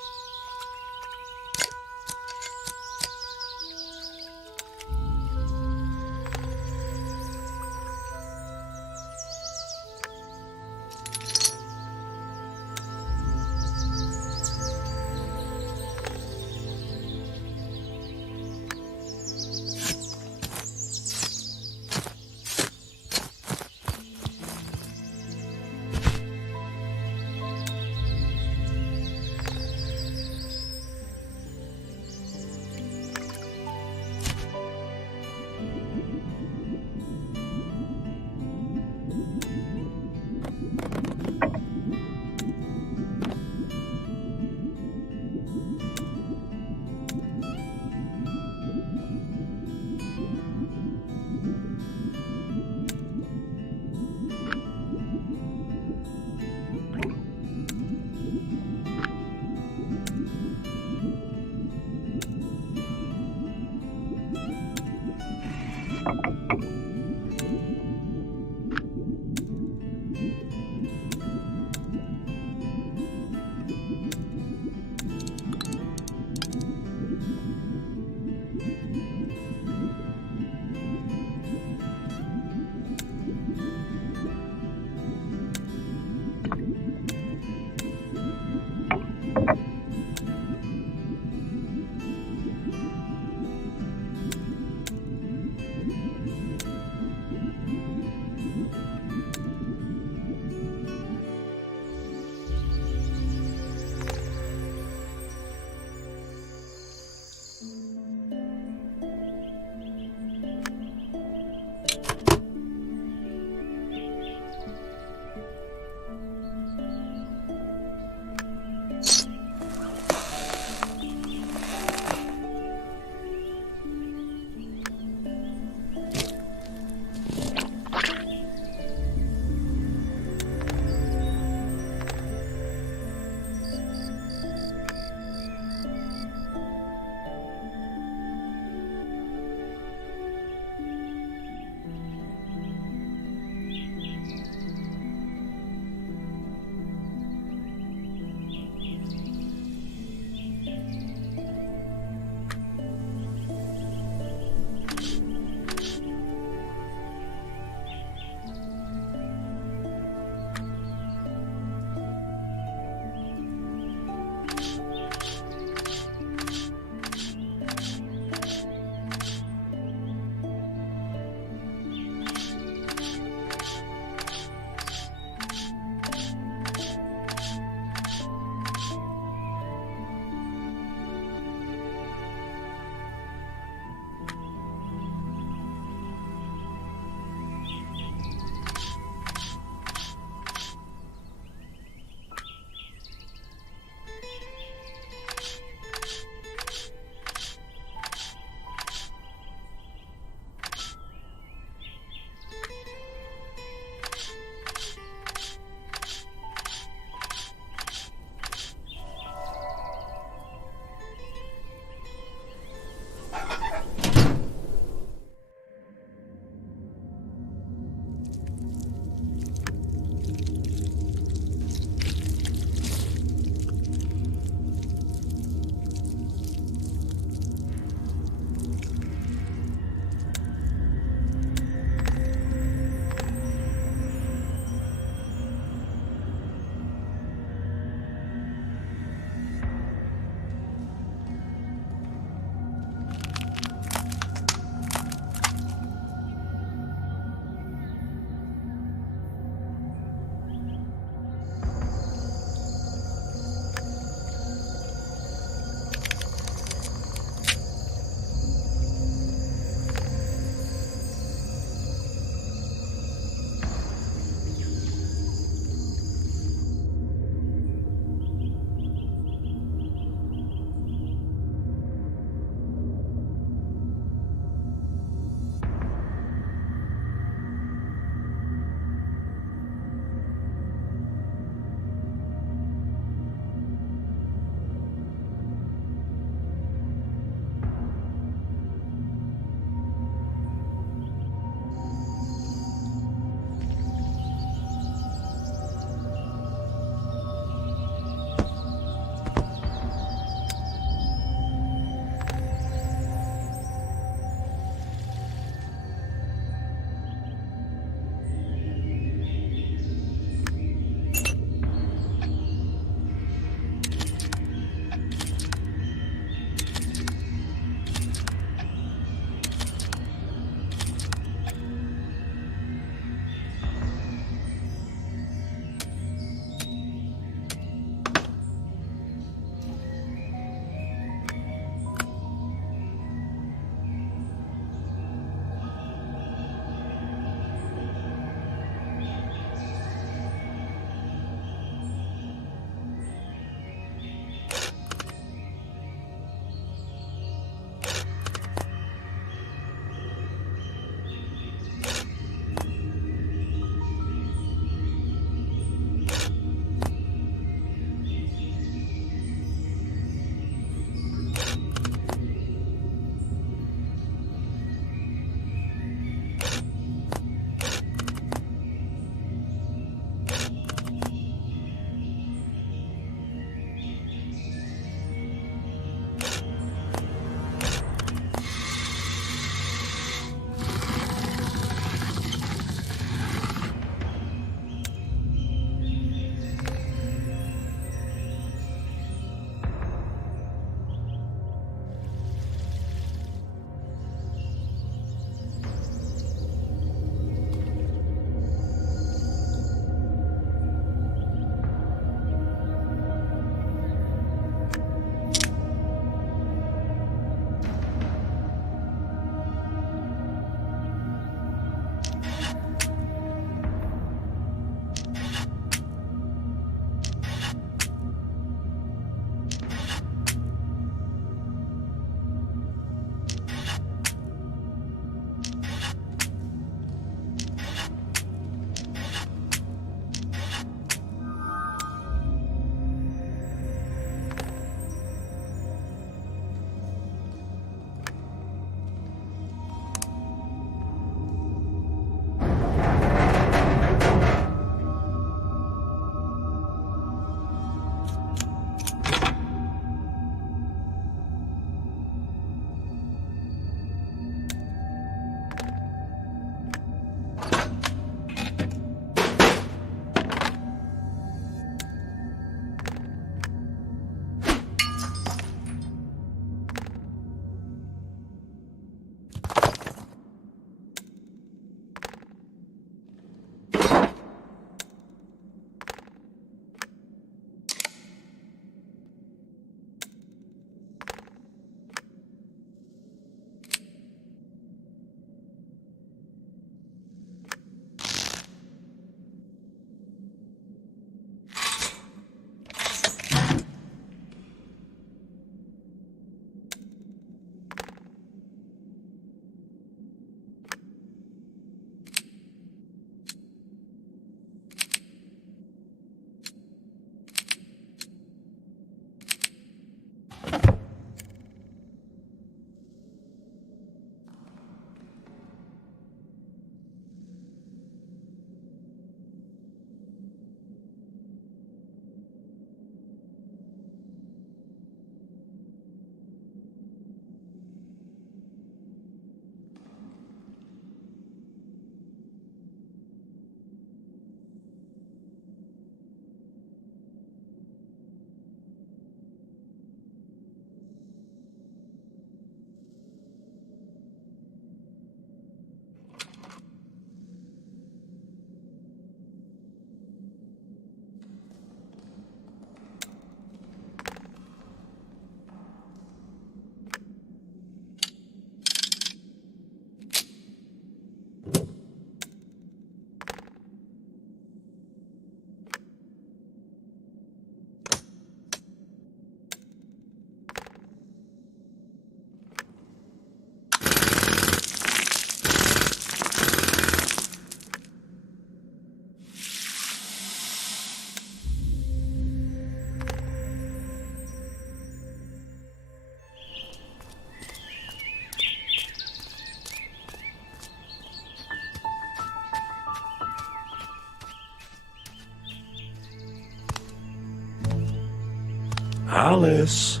Alice.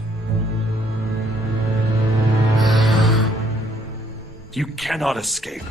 You cannot escape.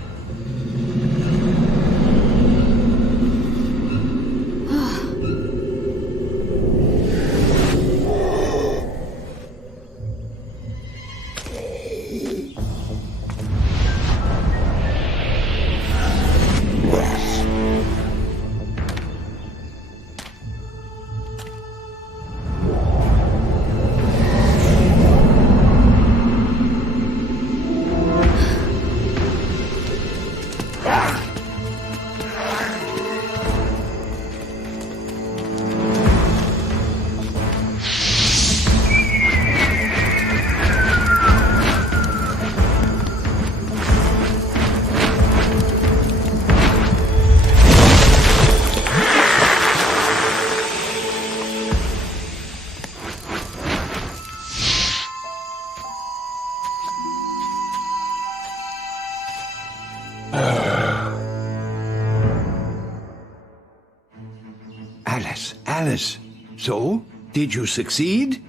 Alice, so? Did you succeed?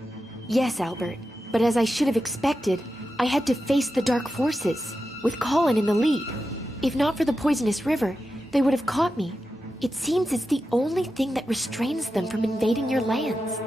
Yes, Albert. But as I should have expected, I had to face the dark forces, with Colin in the lead. If not for the poisonous river, they would have caught me. It seems it's the only thing that restrains them from invading your lands.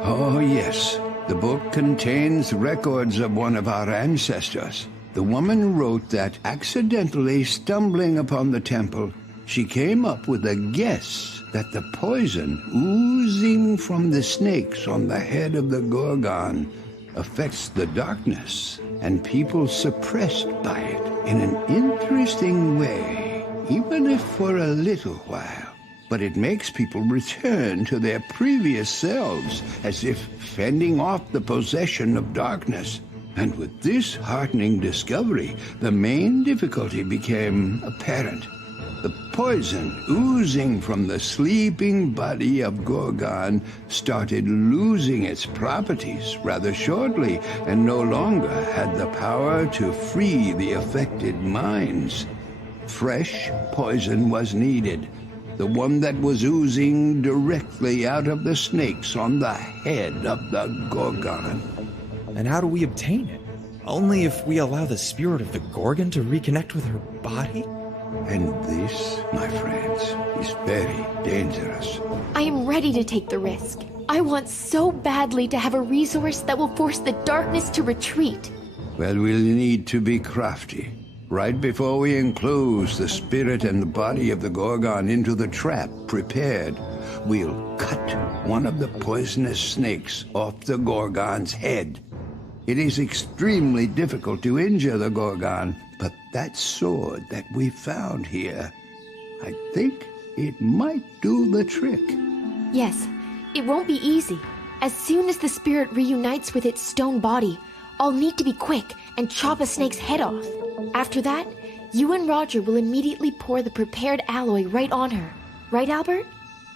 Oh, yes. The book contains records of one of our ancestors. The woman wrote that, accidentally stumbling upon the temple, she came up with a guess that the poison oozing from the snakes on the head of the Gorgon affects the darkness, and people suppressed by it in an interesting way, even if for a little while. But it makes people return to their previous selves, as if fending off the possession of darkness. And with this heartening discovery, the main difficulty became apparent. The poison oozing from the sleeping body of Gorgon started losing its properties rather shortly, and no longer had the power to free the affected minds. Fresh poison was needed, the one that was oozing directly out of the snakes on the head of the Gorgon. And how do we obtain it? Only if we allow the spirit of the Gorgon to reconnect with her body? And this, my friends, is very dangerous. I am ready to take the risk. I want so badly to have a resource that will force the darkness to retreat. Well, we'll need to be crafty. Right before we enclose the spirit and the body of the Gorgon into the trap prepared, we'll cut one of the poisonous snakes off the Gorgon's head. It is extremely difficult to injure the Gorgon, but that sword that we found here, I think it might do the trick. Yes, it won't be easy. As soon as the spirit reunites with its stone body, I'll need to be quick and chop a snake's head off. After that, you and Roger will immediately pour the prepared alloy right on her. Right, Albert?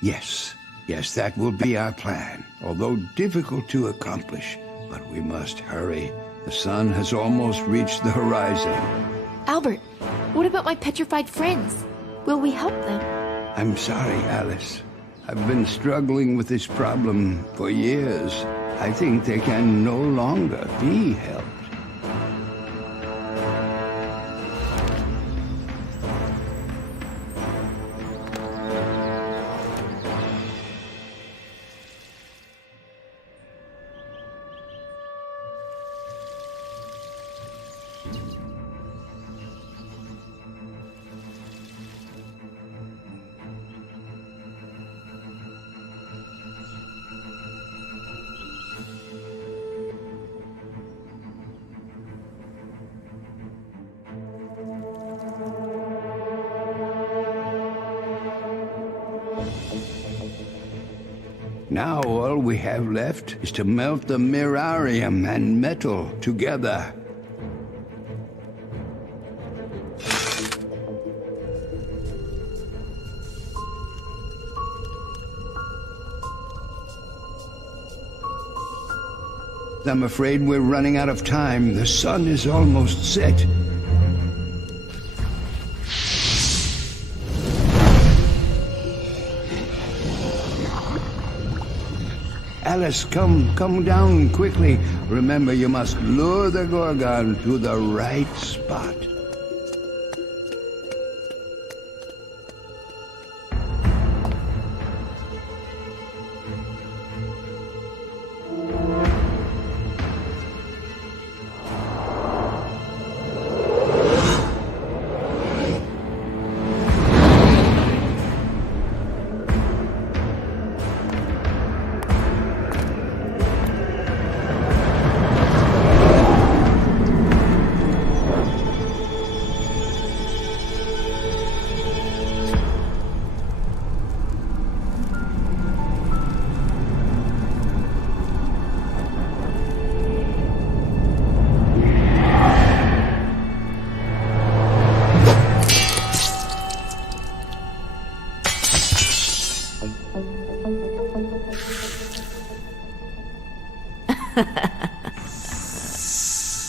Yes, that will be our plan, although difficult to accomplish. But we must hurry. The sun has almost reached the horizon. Albert, what about my petrified friends? Will we help them? I'm sorry, Alice. I've been struggling with this problem for years. I think they can no longer be helped. Now all we have left is to melt the mirarium and metal together. I'm afraid we're running out of time. The sun is almost set. Alice, come down quickly. Remember, you must lure the Gorgon to the right spot.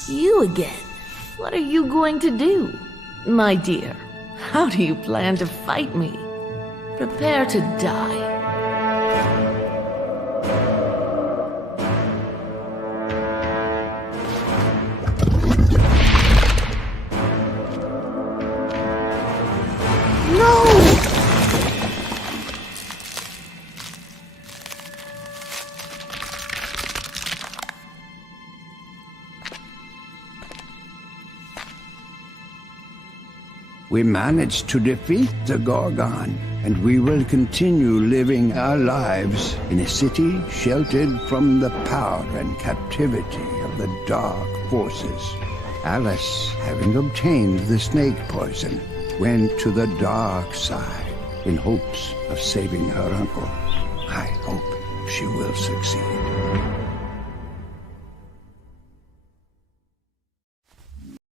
You again. What are you going to do? My dear, how do you plan to fight me? Prepare to die. We managed to defeat the Gorgon, and we will continue living our lives in a city sheltered from the power and captivity of the dark forces. Alice, having obtained the snake poison, went to the dark side in hopes of saving her uncle. I hope she will succeed.